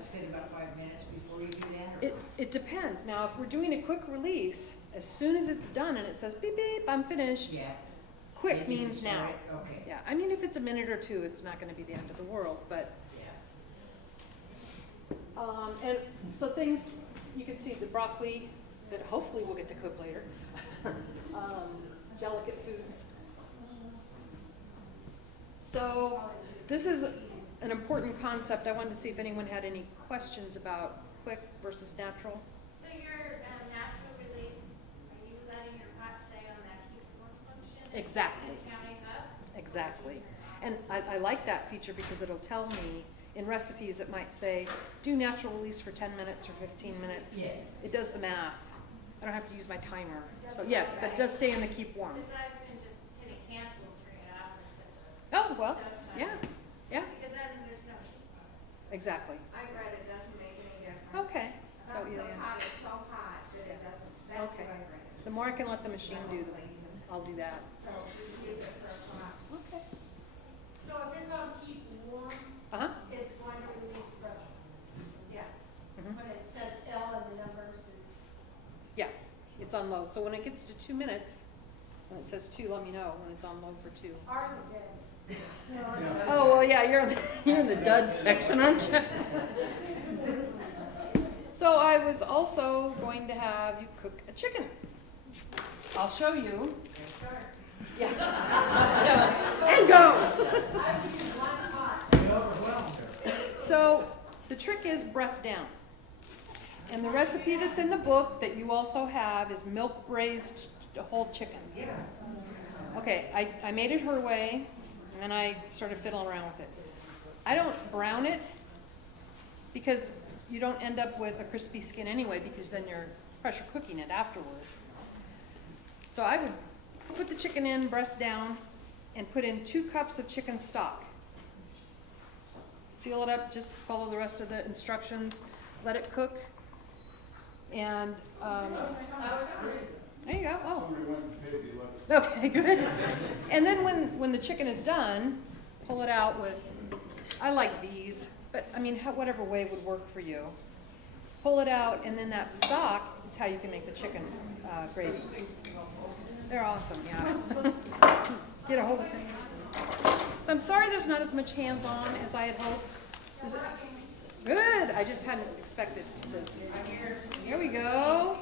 sit about 5 minutes before you do that? Or It depends. Now, if we're doing a quick release, as soon as it's done and it says beep beep, I'm finished. Yeah. Quick Maybe means it's now. right, okay. Yeah, I mean, if it's a minute or two, it's not going to be the end of the world. But and so things you can see the broccoli that hopefully we'll get to cook later. Delicate foods. So this is an important concept. I wanted to see if anyone had any questions about quick versus natural. So your natural release, are you letting your pot stay on that keep warm function? Exactly. And counting up? Exactly. And I like that feature because it'll tell me in recipes, it might say, do natural release for 10 minutes or 15 minutes. Yes. It does the math. I don't have to use my timer. So yes, but it does stay in the keep warm. Because I've been just hitting cancel, turning it off, and set Oh, the well, stove timer. yeah, yeah, Because then there's no, exactly. I read it doesn't make any difference. Okay, so The either, pot is so hot that it doesn't, that's Okay. what I read. the more I can let the machine do, I'll do that. So just use it for a pot. Okay. So if it's on keep warm, Uh-huh. it's going to release pressure. Yeah. Mhm. When it says L in the numbers, it's, Yeah, it's on low. So when it gets to 2 minutes, when it says 2, let me know when it's on low for 2. ours are dead. Oh, well, yeah, you're in the dud section, aren't you? So I was also going to have you cook a chicken. I'll show you. Yeah. No. And go. I've used one spot. Get overwhelmed. So the trick is breast down. And the recipe that's in the book that you also have is milk braised whole chicken. Yeah. Okay, I made it her way, and then I started fiddling around with it. I don't brown it because you don't end up with a crispy skin anyway, because then you're pressure cooking it afterward. So I would put the chicken in, breast down, and put in 2 cups of chicken stock. Seal it up, just follow the rest of the instructions, let it cook, and there you go. Oh. Somebody went to pay the electric. Okay, good. And then when the chicken is done, pull it out with, I like these, but I mean, whatever way would work for you. Pull it out, and then that stock is how you can make the chicken gravy. They're awesome, yeah. Get a hold of things. So I'm sorry there's not as much hands-on as I had hoped. Good, I just hadn't expected this. Here we go.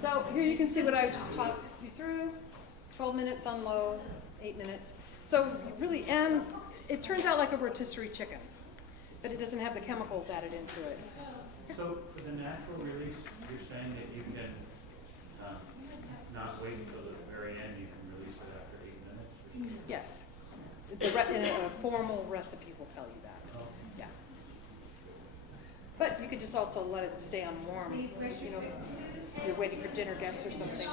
So here you can see what I just taught you through. 12 minutes on low, 8 minutes. So really, and it turns out like a rotisserie chicken, but it doesn't have the chemicals added into it. So for the natural release, you're saying that you can not wait until the very end, you can release it after 8 minutes? Yes. In a formal recipe will tell you that. Oh. Yeah. But you could just also let it stay on warm, you know, if you're waiting for dinner guests or something.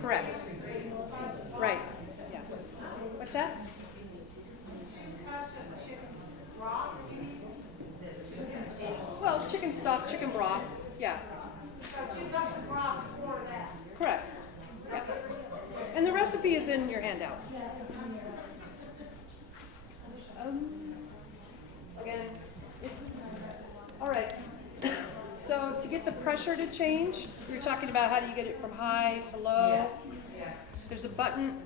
Correct. Right. Yeah. What's that? Well, chicken stock, chicken broth. Yeah. So 2 cups of broth before that. Correct. Yeah. And the recipe is in your handout. Again, it's all right. So to get the pressure to change, we were talking about how do you get it from high to low. There's a button.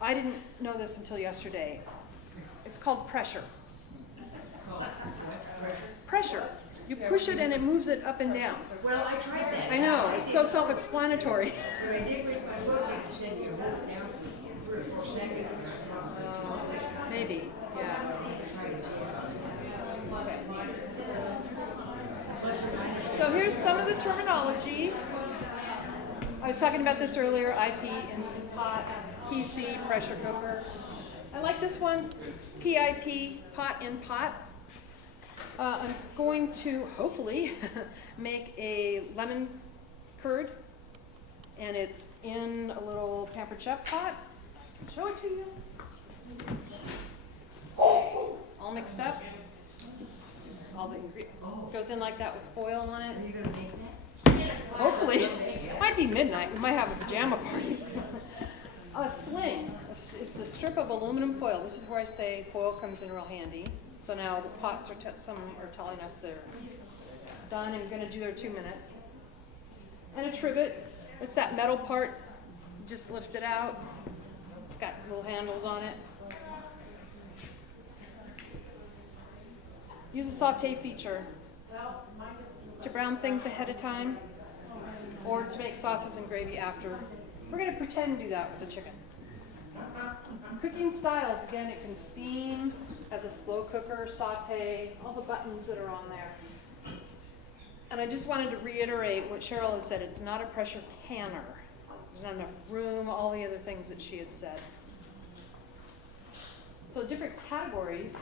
I didn't know this until yesterday. It's called pressure. Pressure. You push it and it moves it up and down. Well, I tried that. I know, it's so self-explanatory. But I did with my book, it said you hold it down for 3 or 4 seconds. Maybe, yeah. So here's some of the terminology. I was talking about this earlier, IP, instant pot, PC, pressure cooker. I like this one, PIP, pot in pot. I'm going to, hopefully, make a lemon curd, and it's in a little Pampered Chef pot. Show it to you. All mixed up. All the ingredients. Goes in like that with foil on it. Are you gonna make that? Hopefully. Might be midnight. We might have a pajama party. A sling. It's a strip of aluminum foil. This is where I say foil comes in real handy. So now the pots are, some are telling us they're done and going to do their 2 minutes. And a trivet. It's that metal part. Just lift it out. It's got little handles on it. Use a saute feature to brown things ahead of time or to make sauces and gravy after. We're going to pretend to do that with the chicken. Cooking styles, again, it can steam, as a slow cooker, saute, all the buttons that are on there. And I just wanted to reiterate what Cheryl had said, it's not a pressure canner. There's not enough room, all the other things that she had said. So different categories,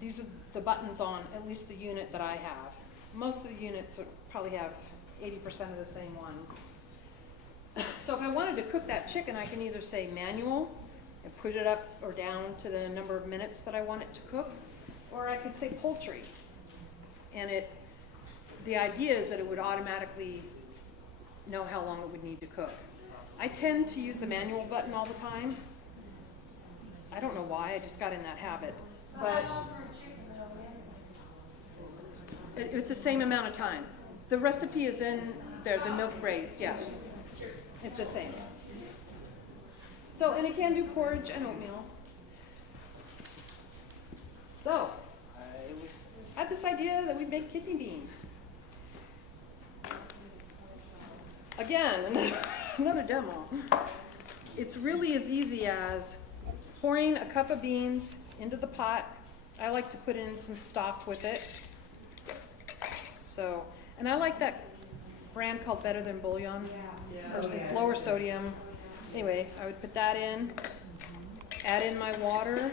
these are the buttons on at least the unit that I have. Most of the units probably have 80% of the same ones. So if I wanted to cook that chicken, I can either say manual and put it up or down to the number of minutes that I want it to cook, or I could say poultry. And the idea is that it would automatically know how long it would need to cook. I tend to use the manual button all the time. I don't know why, I just got in that habit. But it's the same amount of time. The recipe is in there, the milk braised, yeah. It's the same. So, and it can do porridge and oatmeal. So, I had this idea that we'd make kidney beans. Again, another demo. It's really as easy as pouring a cup of beans into the pot. I like to put in some stock with it. So, and I like that brand called Better Than Bouillon. It's lower sodium. Anyway, I would put that in, add in my water.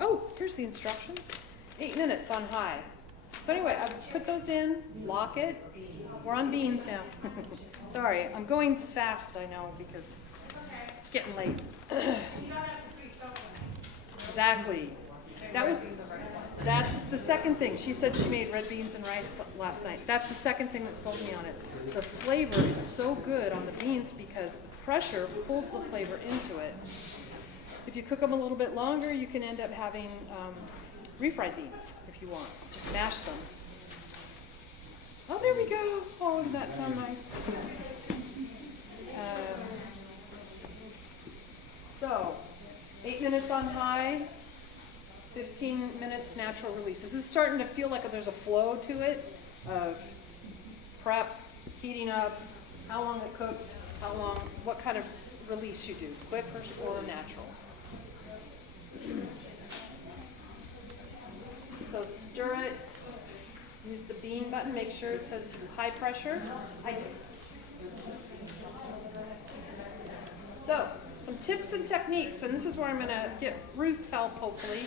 Oh, here's the instructions. 8 minutes on high. So anyway, I would put those in, lock it. We're on beans now. Sorry, I'm going fast, I know, because it's getting late. Exactly. That's the second thing. She said she made red beans and rice last night. That's the second thing that sold me on it. The flavor is so good on the beans because the pressure pulls the flavor into it. If you cook them a little bit longer, you can end up having refried beans if you want. Just mash them. Oh, there we go. Oh, doesn't that sound nice? So, 8 minutes on high. 15 minutes natural release. This is starting to feel like there's a flow to it of prep, heating up, how long it cooks, how long, what kind of release you do, quick or natural. So stir it, use the bean button, make sure it says high pressure. So, some tips and techniques, and this is where I'm going to get Ruth's help, hopefully.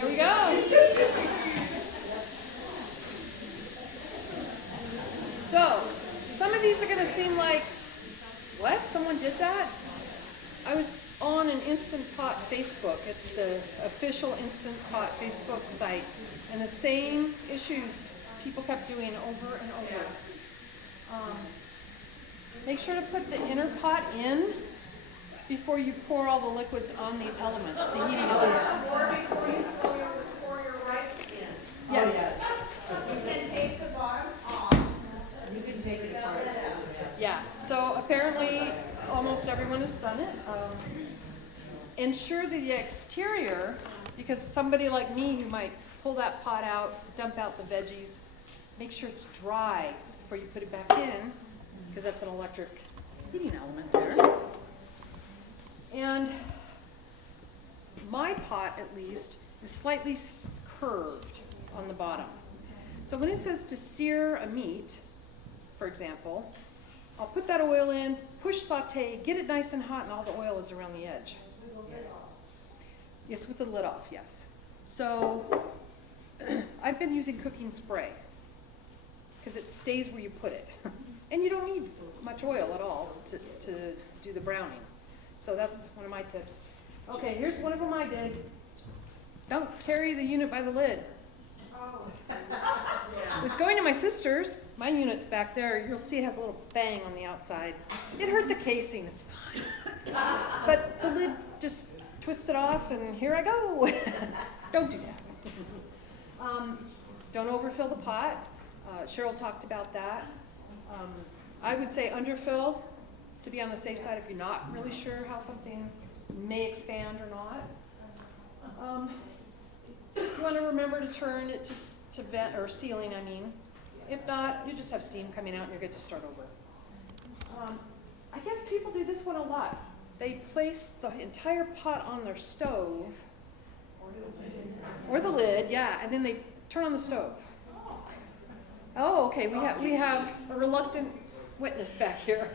There we go. So, some of these are going to seem like, what? Someone did that? I was on an Instant Pot Facebook. It's the official Instant Pot Facebook site. And the same issues people kept doing over and over. Make sure to put the inner pot in before you pour all the liquids on the element, the heating element. Or before you pour your rice in. Yes. You can take the bottom off. You can take it apart. Yeah. So apparently almost everyone has done it. Ensure the exterior, because somebody like me who might pull that pot out, dump out the veggies, make sure it's dry before you put it back in, because that's an electric heating element there. And my pot, at least, is slightly curved on the bottom. So when it says to sear a meat, for example, I'll put that oil in, push saute, get it nice and hot, and all the oil is around the edge. Yes, with the lid off, yes. So I've been using cooking spray because it stays where you put it. And you don't need much oil at all to do the browning. So that's one of my tips. Okay, here's one of them I did. Don't carry the unit by the lid. It was going to my sister's. My unit's back there. You'll see it has a little bang on the outside. It hurt the casing. It's fine. But the lid just twisted off, and here I go. Don't do that. Don't overfill the pot. Cheryl talked about that. I would say underfill to be on the safe side if you're not really sure how something may expand or not. You want to remember to turn it to vent or sealing, I mean. If not, you just have steam coming out and you're good to start over. I guess people do this one a lot. They place the entire pot on their stove. Or the lid, yeah, and then they turn on the stove. Oh, okay, we have a reluctant witness back here.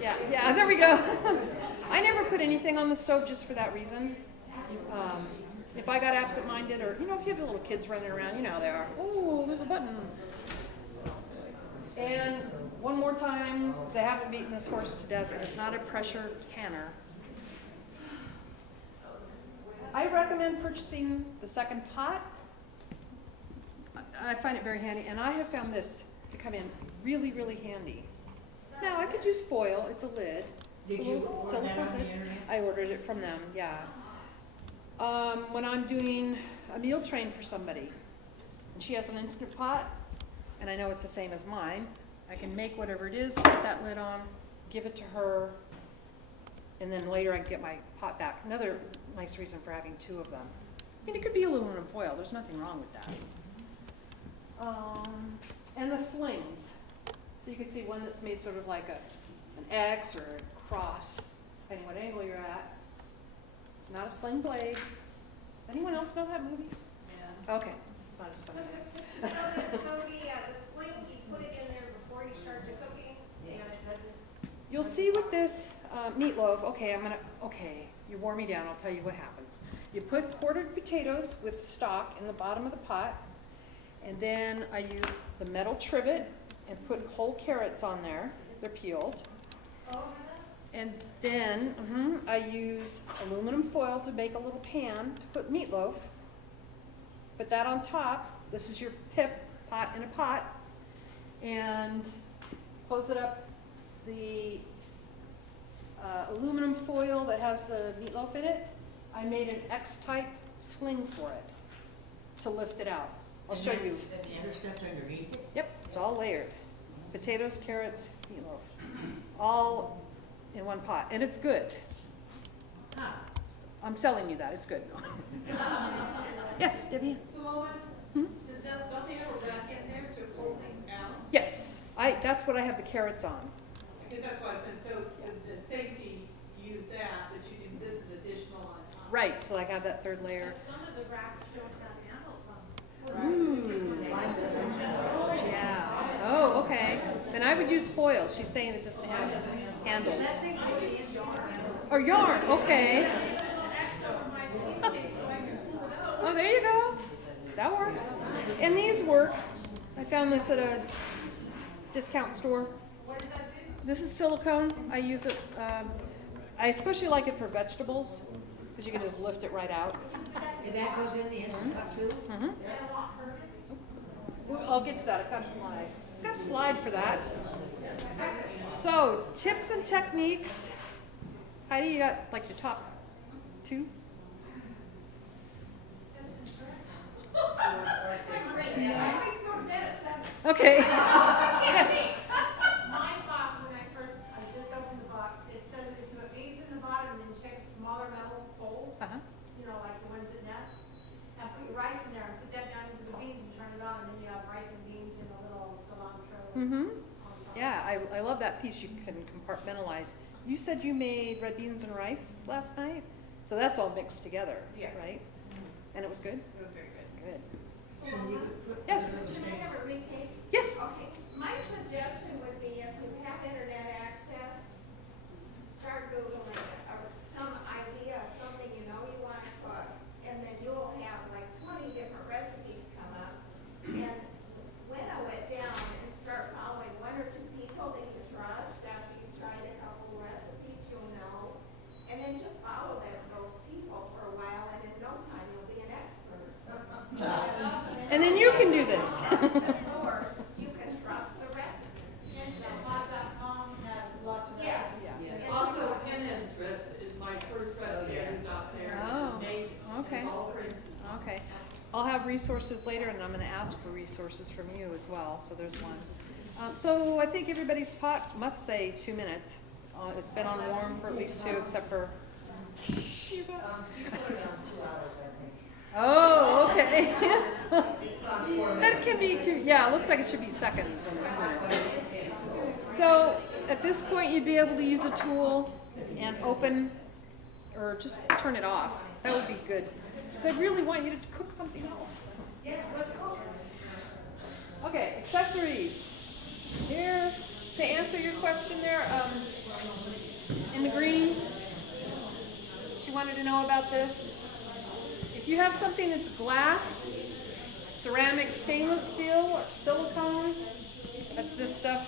Yeah, there we go. I never put anything on the stove just for that reason. If I got absent-minded, or, if you have your little kids running around, you know how they are. Oh, there's a button. And one more time, because I haven't beaten this horse to death, it's not a pressure canner. I recommend purchasing the second pot. I find it very handy, and I have found this to come in really, really handy. Now, I could use foil. It's a lid. Did It's a you little order that silicone on the lid. internet? I ordered it from them, yeah. When I'm doing a meal train for somebody, and she has an Instant Pot, and I know it's the same as mine, I can make whatever it is, put that lid on, give it to her, and then later I can get my pot back. Another nice reason for having two of them. I mean, it could be aluminum foil. There's nothing wrong with that. And the slings. So you can see one that's made sort of like an X or a cross, depending what angle you're at. It's not a sling blade. Does anyone else know that movie? Yeah. Okay. It's not as funny. So the sling, you put it in there before you start the cooking, and it doesn't. You'll see with this meatloaf, okay, you wore me down, I'll tell you what happens. You put quartered potatoes with stock in the bottom of the pot, and then I use the metal trivet and put whole carrots on there, they're peeled. And then I use aluminum foil to make a little pan to put meatloaf. Put that on top. This is your pip, pot in a pot. And close it up. The aluminum foil that has the meatloaf in it, I made an X-type sling for it to lift it out. I'll show you. And the other stuff's underneath it? Yep, it's all layered. Potatoes, carrots, meatloaf. All in one pot. And it's good. Huh. I'm selling you that. It's good. Yes, Debbie? Solomon, Hmm? don't they have a rack in there to pull things out? Yes. That's what I have the carrots on. Because that's why I said, so the safety, you use that, but you can, this is additional on top. Right, so I have that third layer. Some of the racks don't have handles on them. Yeah. Oh, okay. Then I would use foil. She's saying it doesn't have handles. Or yarn, okay. Oh, there you go. That works. And these work. I found this at a discount store. This is silicone. I use it. I especially like it for vegetables because you can just lift it right out. And that goes in the Instant Pot too? Mm-hmm. Well, I'll get to that. I've got a slide. I've got a slide for that. So, tips and techniques. Heidi, you got like your top two? Okay. Yes. My box, when I just opened the box, it says if you put beads in the bottom and then check smaller metal fold, Uh-huh. like the ones that nest, I love that piece you can compartmentalize. You said you made red beans and rice last night? So that's all mixed together, Yeah. right? And it was good? It was very good. Good. Saloma, Yes, can I have a retake? yes. Okay, my suggestion would be if you have internet access, start Googling it, or some idea of something you know you want to cook, and then you'll have like 20 different recipes come up, and winnow it down and start following one or two people that you trust after you've tried a couple recipes, you'll know, and then just follow those people for a while, and in no time you'll be an expert. And then you can do this. Trust the source, you can trust the recipe. Instant.com has lots of Yes. recipes. Yeah. It's Also, not- Kenan's recipe is my first recipe I used out there. Oh, It's amazing. okay. It's all for instant. Okay. I'll have resources later, and I'm going to ask for resources from you as well, so there's one. So I think everybody's pot must say 2 minutes. It's been on warm for at least 2, except for you guys. Oh, okay. That can be, yeah, it looks like it should be seconds in this minute. So at this point, you'd be able to use a tool and open, or just turn it off. That would be good. Because I really want you to cook something else. Okay, accessories. Here, to answer your question there, in the green, she wanted to know about this. If you have something that's glass, ceramic, stainless steel, or silicone, that's this stuff,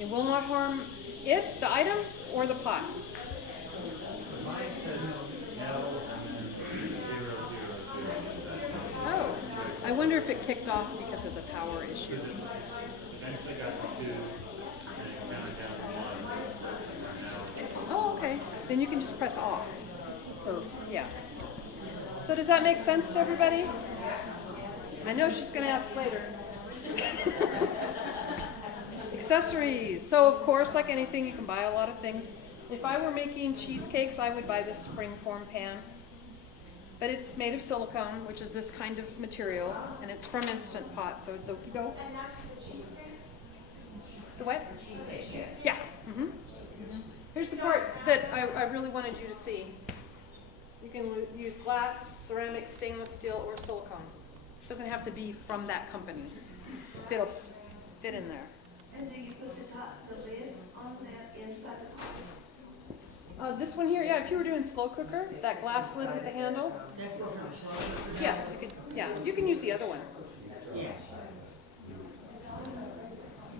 it will not harm it, the item, or the pot. Mine says no, and then 0, 0, 0. Oh, I wonder if it kicked off because of the power issue. Eventually got to 2, and it counted down to 1, and now. Oh, okay. Then you can just press off. Or, yeah. So does that make sense to everybody? I know she's going to ask later. Accessories. So of course, like anything, you can buy a lot of things. If I were making cheesecakes, I would buy this springform pan. But it's made of silicone, which is this kind of material, and it's from Instant Pot, so it's okey-doke. And that's the cheesecake? The what? Yeah. Mm-hmm. Here's the part that I really wanted you to see. You can use glass, ceramic, stainless steel, or silicone. It doesn't have to be from that company. It'll fit in there. And do you put the lid on that inside the pot? This one here, yeah, if you were doing slow cooker, that glass lid with the handle, That's for the slow. yeah, you can use the other one. Yeah.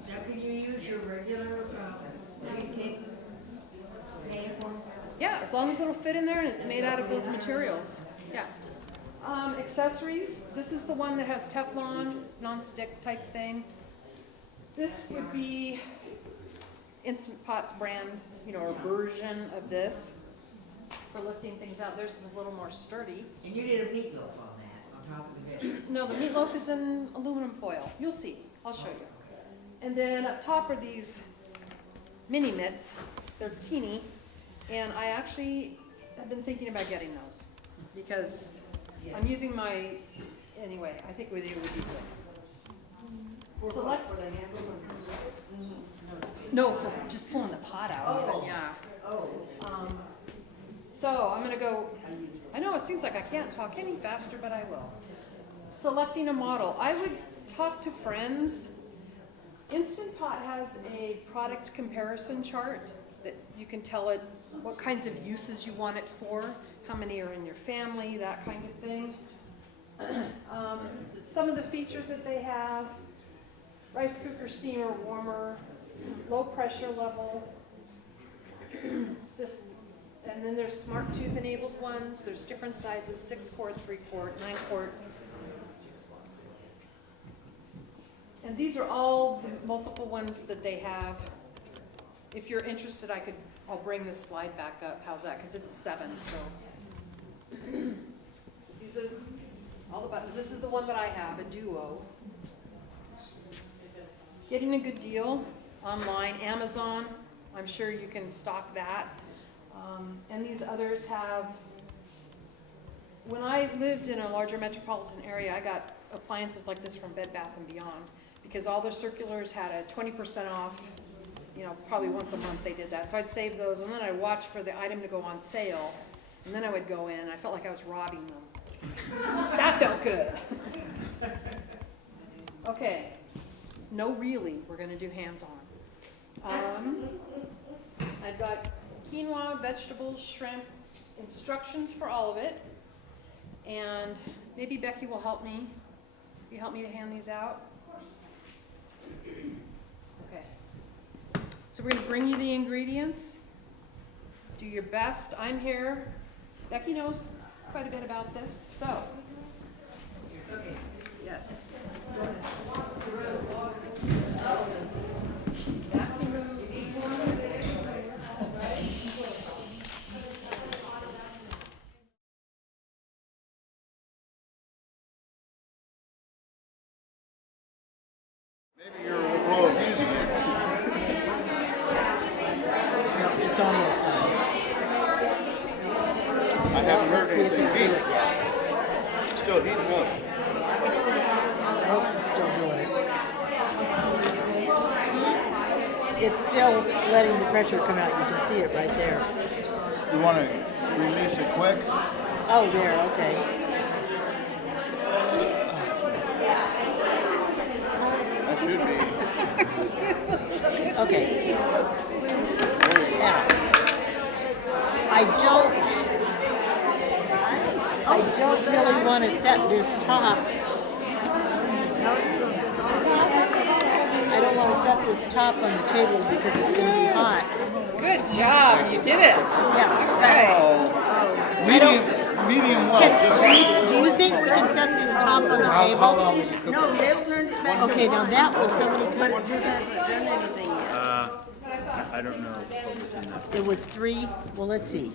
Now, can you use your regular cheesecake pan one? Yeah, as long as it'll fit in there and it's made out of those materials. Yeah. Accessories, this is the one that has Teflon, non-stick type thing. This would be Instant Pot's brand, or version of this for lifting things out. Theirs is a little more sturdy. And you did a meatloaf on that, on top of the vegetable. No, the meatloaf is in aluminum foil. You'll see. I'll show you. And then up top are these mini mitts. They're teeny. And I actually have been thinking about getting those because I'm using anyway, I think with you would be good. Select. No, for just pulling the pot out even, yeah. So I'm gonna go, I know it seems like I can't talk any faster, but I will. Selecting a model. I would talk to friends. Instant Pot has a product comparison chart that you can tell it what kinds of uses you want it for, how many are in your family, that kind of thing. Some of the features that they have: rice cooker, steamer, warmer, low pressure level. And then there's smart tooth enabled ones. There's different sizes: 6 quart, 3 quart, 9 quart. And these are all the multiple ones that they have. If you're interested, I'll bring this slide back up. How's that? Because it's 7, so. These are all the buttons. This is the one that I have, a Duo. Getting a good deal online, Amazon. I'm sure you can stock that. And these others have, when I lived in a larger metropolitan area, I got appliances like this from Bed Bath & Beyond because all their circulars had a 20% off, you know, probably once a month they did that. So I'd save those, and then I'd watch for the item to go on sale, and then I would go in. I felt like I was robbing them. That felt good. Okay, no really, we're gonna do hands-on. I've got quinoa, vegetables, shrimp, instructions for all of it, and maybe Becky will help me. Will you help me to hand these out? Okay. So we're going to bring you the ingredients. Do your best. I'm here. Becky knows quite a bit about this. So. Okay. Yes. Go ahead. That can go. Maybe you're overusing it. It's almost done. I haven't heard anything heat. It's still heating up. Oh, it's still doing it. It's still letting the pressure come out. You can see it right there. You want to release it quick? Oh, there, okay. That should be. Okay. Now, I don't really want to set this top. I don't want to set this top on the table because it's going to be hot. Good job. You did it. Yeah. Oh, medium well. Just Do you think we can set this top on the table? how long will you cook? No, they'll turn it back. Okay, now that was how many times? But it just hasn't done anything yet. I don't know what was in this. It was 3. Well, let's see.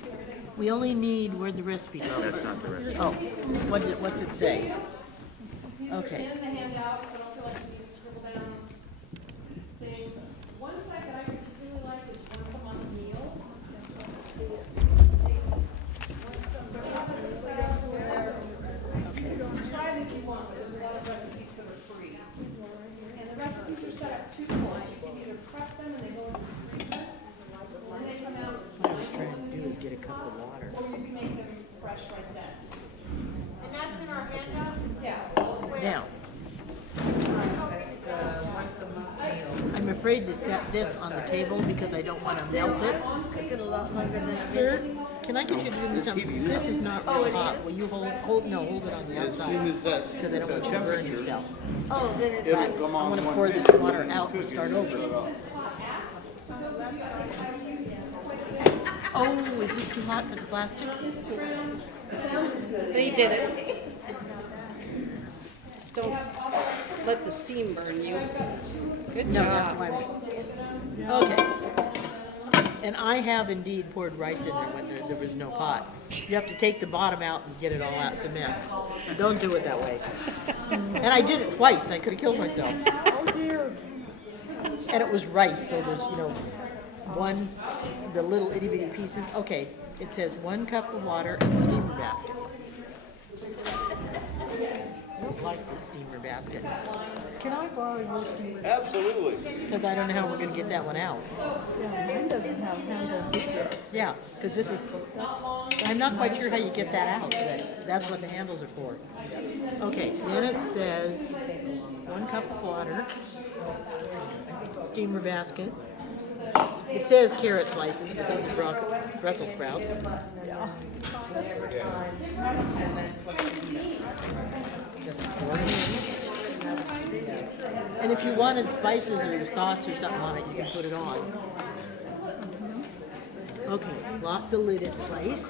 We only need, where'd the recipe go? That's not the recipe. Oh, what's it say? Okay. It is a handout, so I don't feel like you need to scribble down things. One site that I particularly like is once a month meals. Subscribe if you want, but there's a lot of recipes that are free. And the recipes are set up twofold. You can either prep them and they go into the freezer, and then they come out. What I was trying to do is get a cup of water. Or you can make them fresh right then. And that's in our handout? Yeah. Now, I'm afraid to set this on the table because I don't want to melt it. Sir, can I get you to do me something? This is not real hot. Will you hold it on the As soon outside? as that's Because I don't want you to burn yourself. Oh, then it's it'll come I'm on going to one pour day. this water out and start over. Oh, is this too hot for the plastic? So you did it. Just don't let the steam burn you. Good No, job. that's why okay. And I have indeed poured rice in there when there was no pot. You have to take the bottom out and get it all out. It's a mess. Don't do it that way. And I did it twice. I could have killed myself. Oh dear. And it was rice, so there's, the little itty bitty pieces. Okay, it says 1 cup of water in a steamer basket. I don't like the steamer basket. Can I borrow your steamer basket? Absolutely. Because I don't know how we're going to get that one out. Yeah, mine doesn't have handles either. Yeah, because this is, I'm not quite sure how you get that out, but that's what the handles are for. Okay, then it says 1 cup of water, steamer basket. It says carrot slices, but those are Brussels sprouts. Just pour it in. And if you wanted spices or sauce or something on it, you can put it on. Okay, lock the lid in place.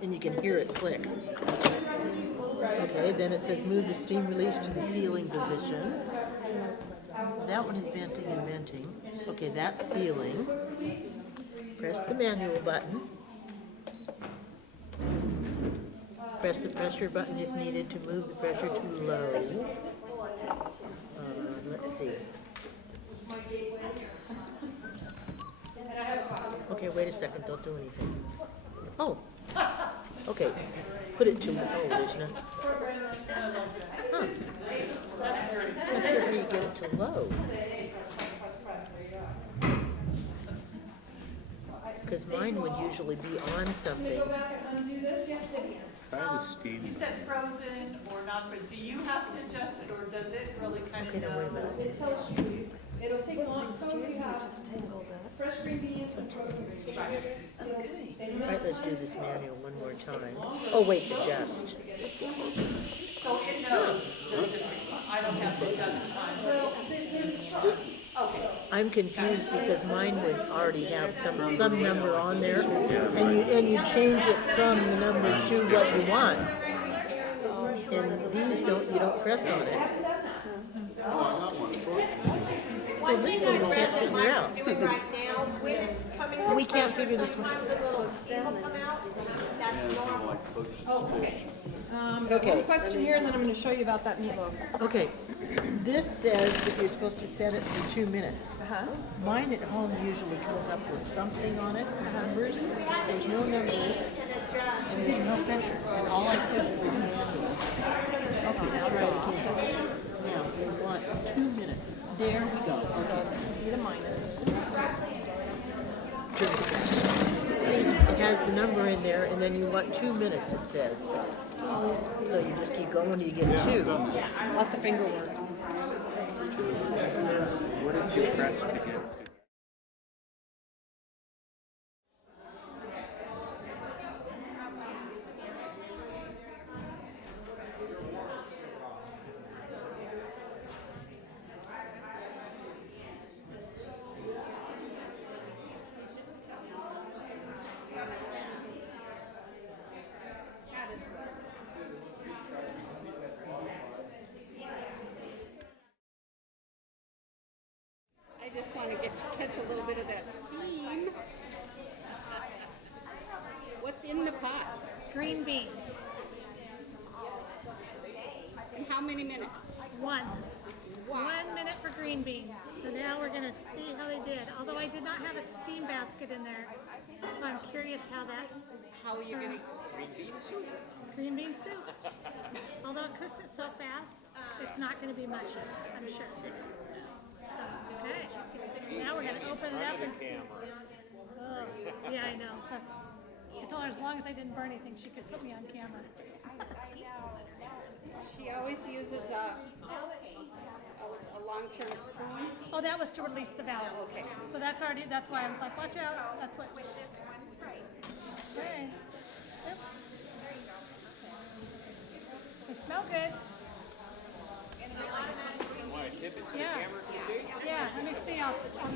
And you can hear it click. Okay, then it says move the steam release to the sealing position. That one is venting and venting. Okay, that's sealing. Press the manual button. Press the pressure button if needed to move the pressure to low. Let's see. Okay, wait a second, don't do anything. Oh, Okay, put it to, oh, there's no. Huh. Not sure how you get it to low. Because mine would usually be on something. You said frozen or not frozen. Do you have to adjust it, or does it really kind of Okay, don't worry know? about it. It tells you, it'll take long, so you have fresh green beans and frozen green beans. All right, let's do this manual one more time. Oh, wait, adjust. So it knows the difference. I don't have to adjust the time. Well, there's a chart. Okay. I'm confused because mine would already have some number on there, and you change it from the number to what you want. And these you don't press on it. Well, this one we can't figure out. doing right now, when it's coming up. We can't figure this one. Sometimes a little steam will come out, that's normal. Oh, okay. Okay. One question here, and then I'm gonna show you about that meatloaf. Okay, this says that you're supposed to set it for 2 minutes. Uh-huh. Mine at home usually comes up with something on it, numbers. There's no numbers, and there's no pressure. And all I push is manual. Okay, now try it again. Now, we want 2 minutes. There we go. So this would be the minus. See, it has the number in there, and then you want 2 minutes, it says. So you just keep going till you get 2. Lots of finger work. What did you press to get to? I just want to catch a little bit of that steam. What's in the pot? Green beans, And how many minutes? 1. Wow. 1 minute for green beans. So now we're gonna see how they did. Although I did not have a steam basket in there, so I'm curious how that. How are you going to? Green bean soup. Although it cooks it so fast, it's not gonna be mushy, I'm sure. So, okay. Now we're gonna open it up and. Oh, yeah, I know. I told her as long as I didn't burn anything, she could put me on camera. She always uses a long-term spoon. Oh, that was to release the valve. Okay. So that's already, that's why I was like, watch out, that's what. Okay. Yep. They smell good. Yeah. Yeah, let me see, I'll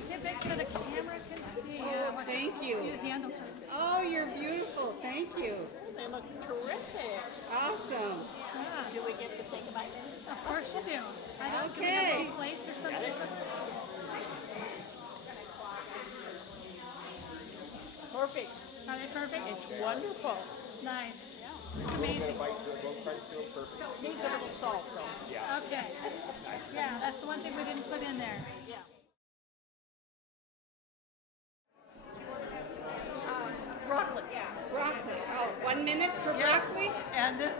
tip it so the camera can see. Oh, thank you. The handles are. Oh, you're beautiful. Thank you. They look terrific. Awesome. Yeah. Do we get to take a bite then? Of course you do. I don't do we Okay. have any plates or something. Perfect. Are they perfect? It's wonderful. Nice. It's amazing. Needs a little salt though. Okay. Yeah, that's the one thing we didn't put in there. Yeah. Broccoli. Yeah. Broccoli. Oh, 1 minute for broccoli? And this,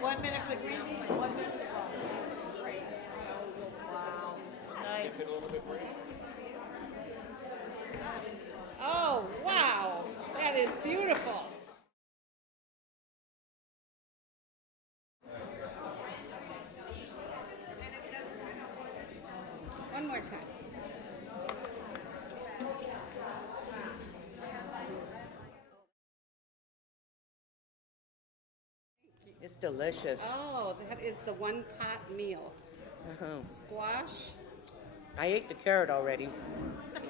1 minute for the green beans, 1 minute for the broccoli. Nice. Oh, wow. That is beautiful. One more time. It's delicious. Oh, that is the one pot meal. Uh-huh. Squash, I ate the carrot already.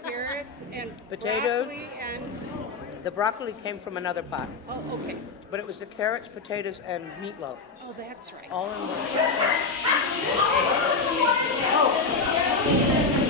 carrots, and Potatoes. broccoli, and, The broccoli came from another pot, oh, okay. but it was the carrots, potatoes, and meatloaf, Oh, that's right. all in one.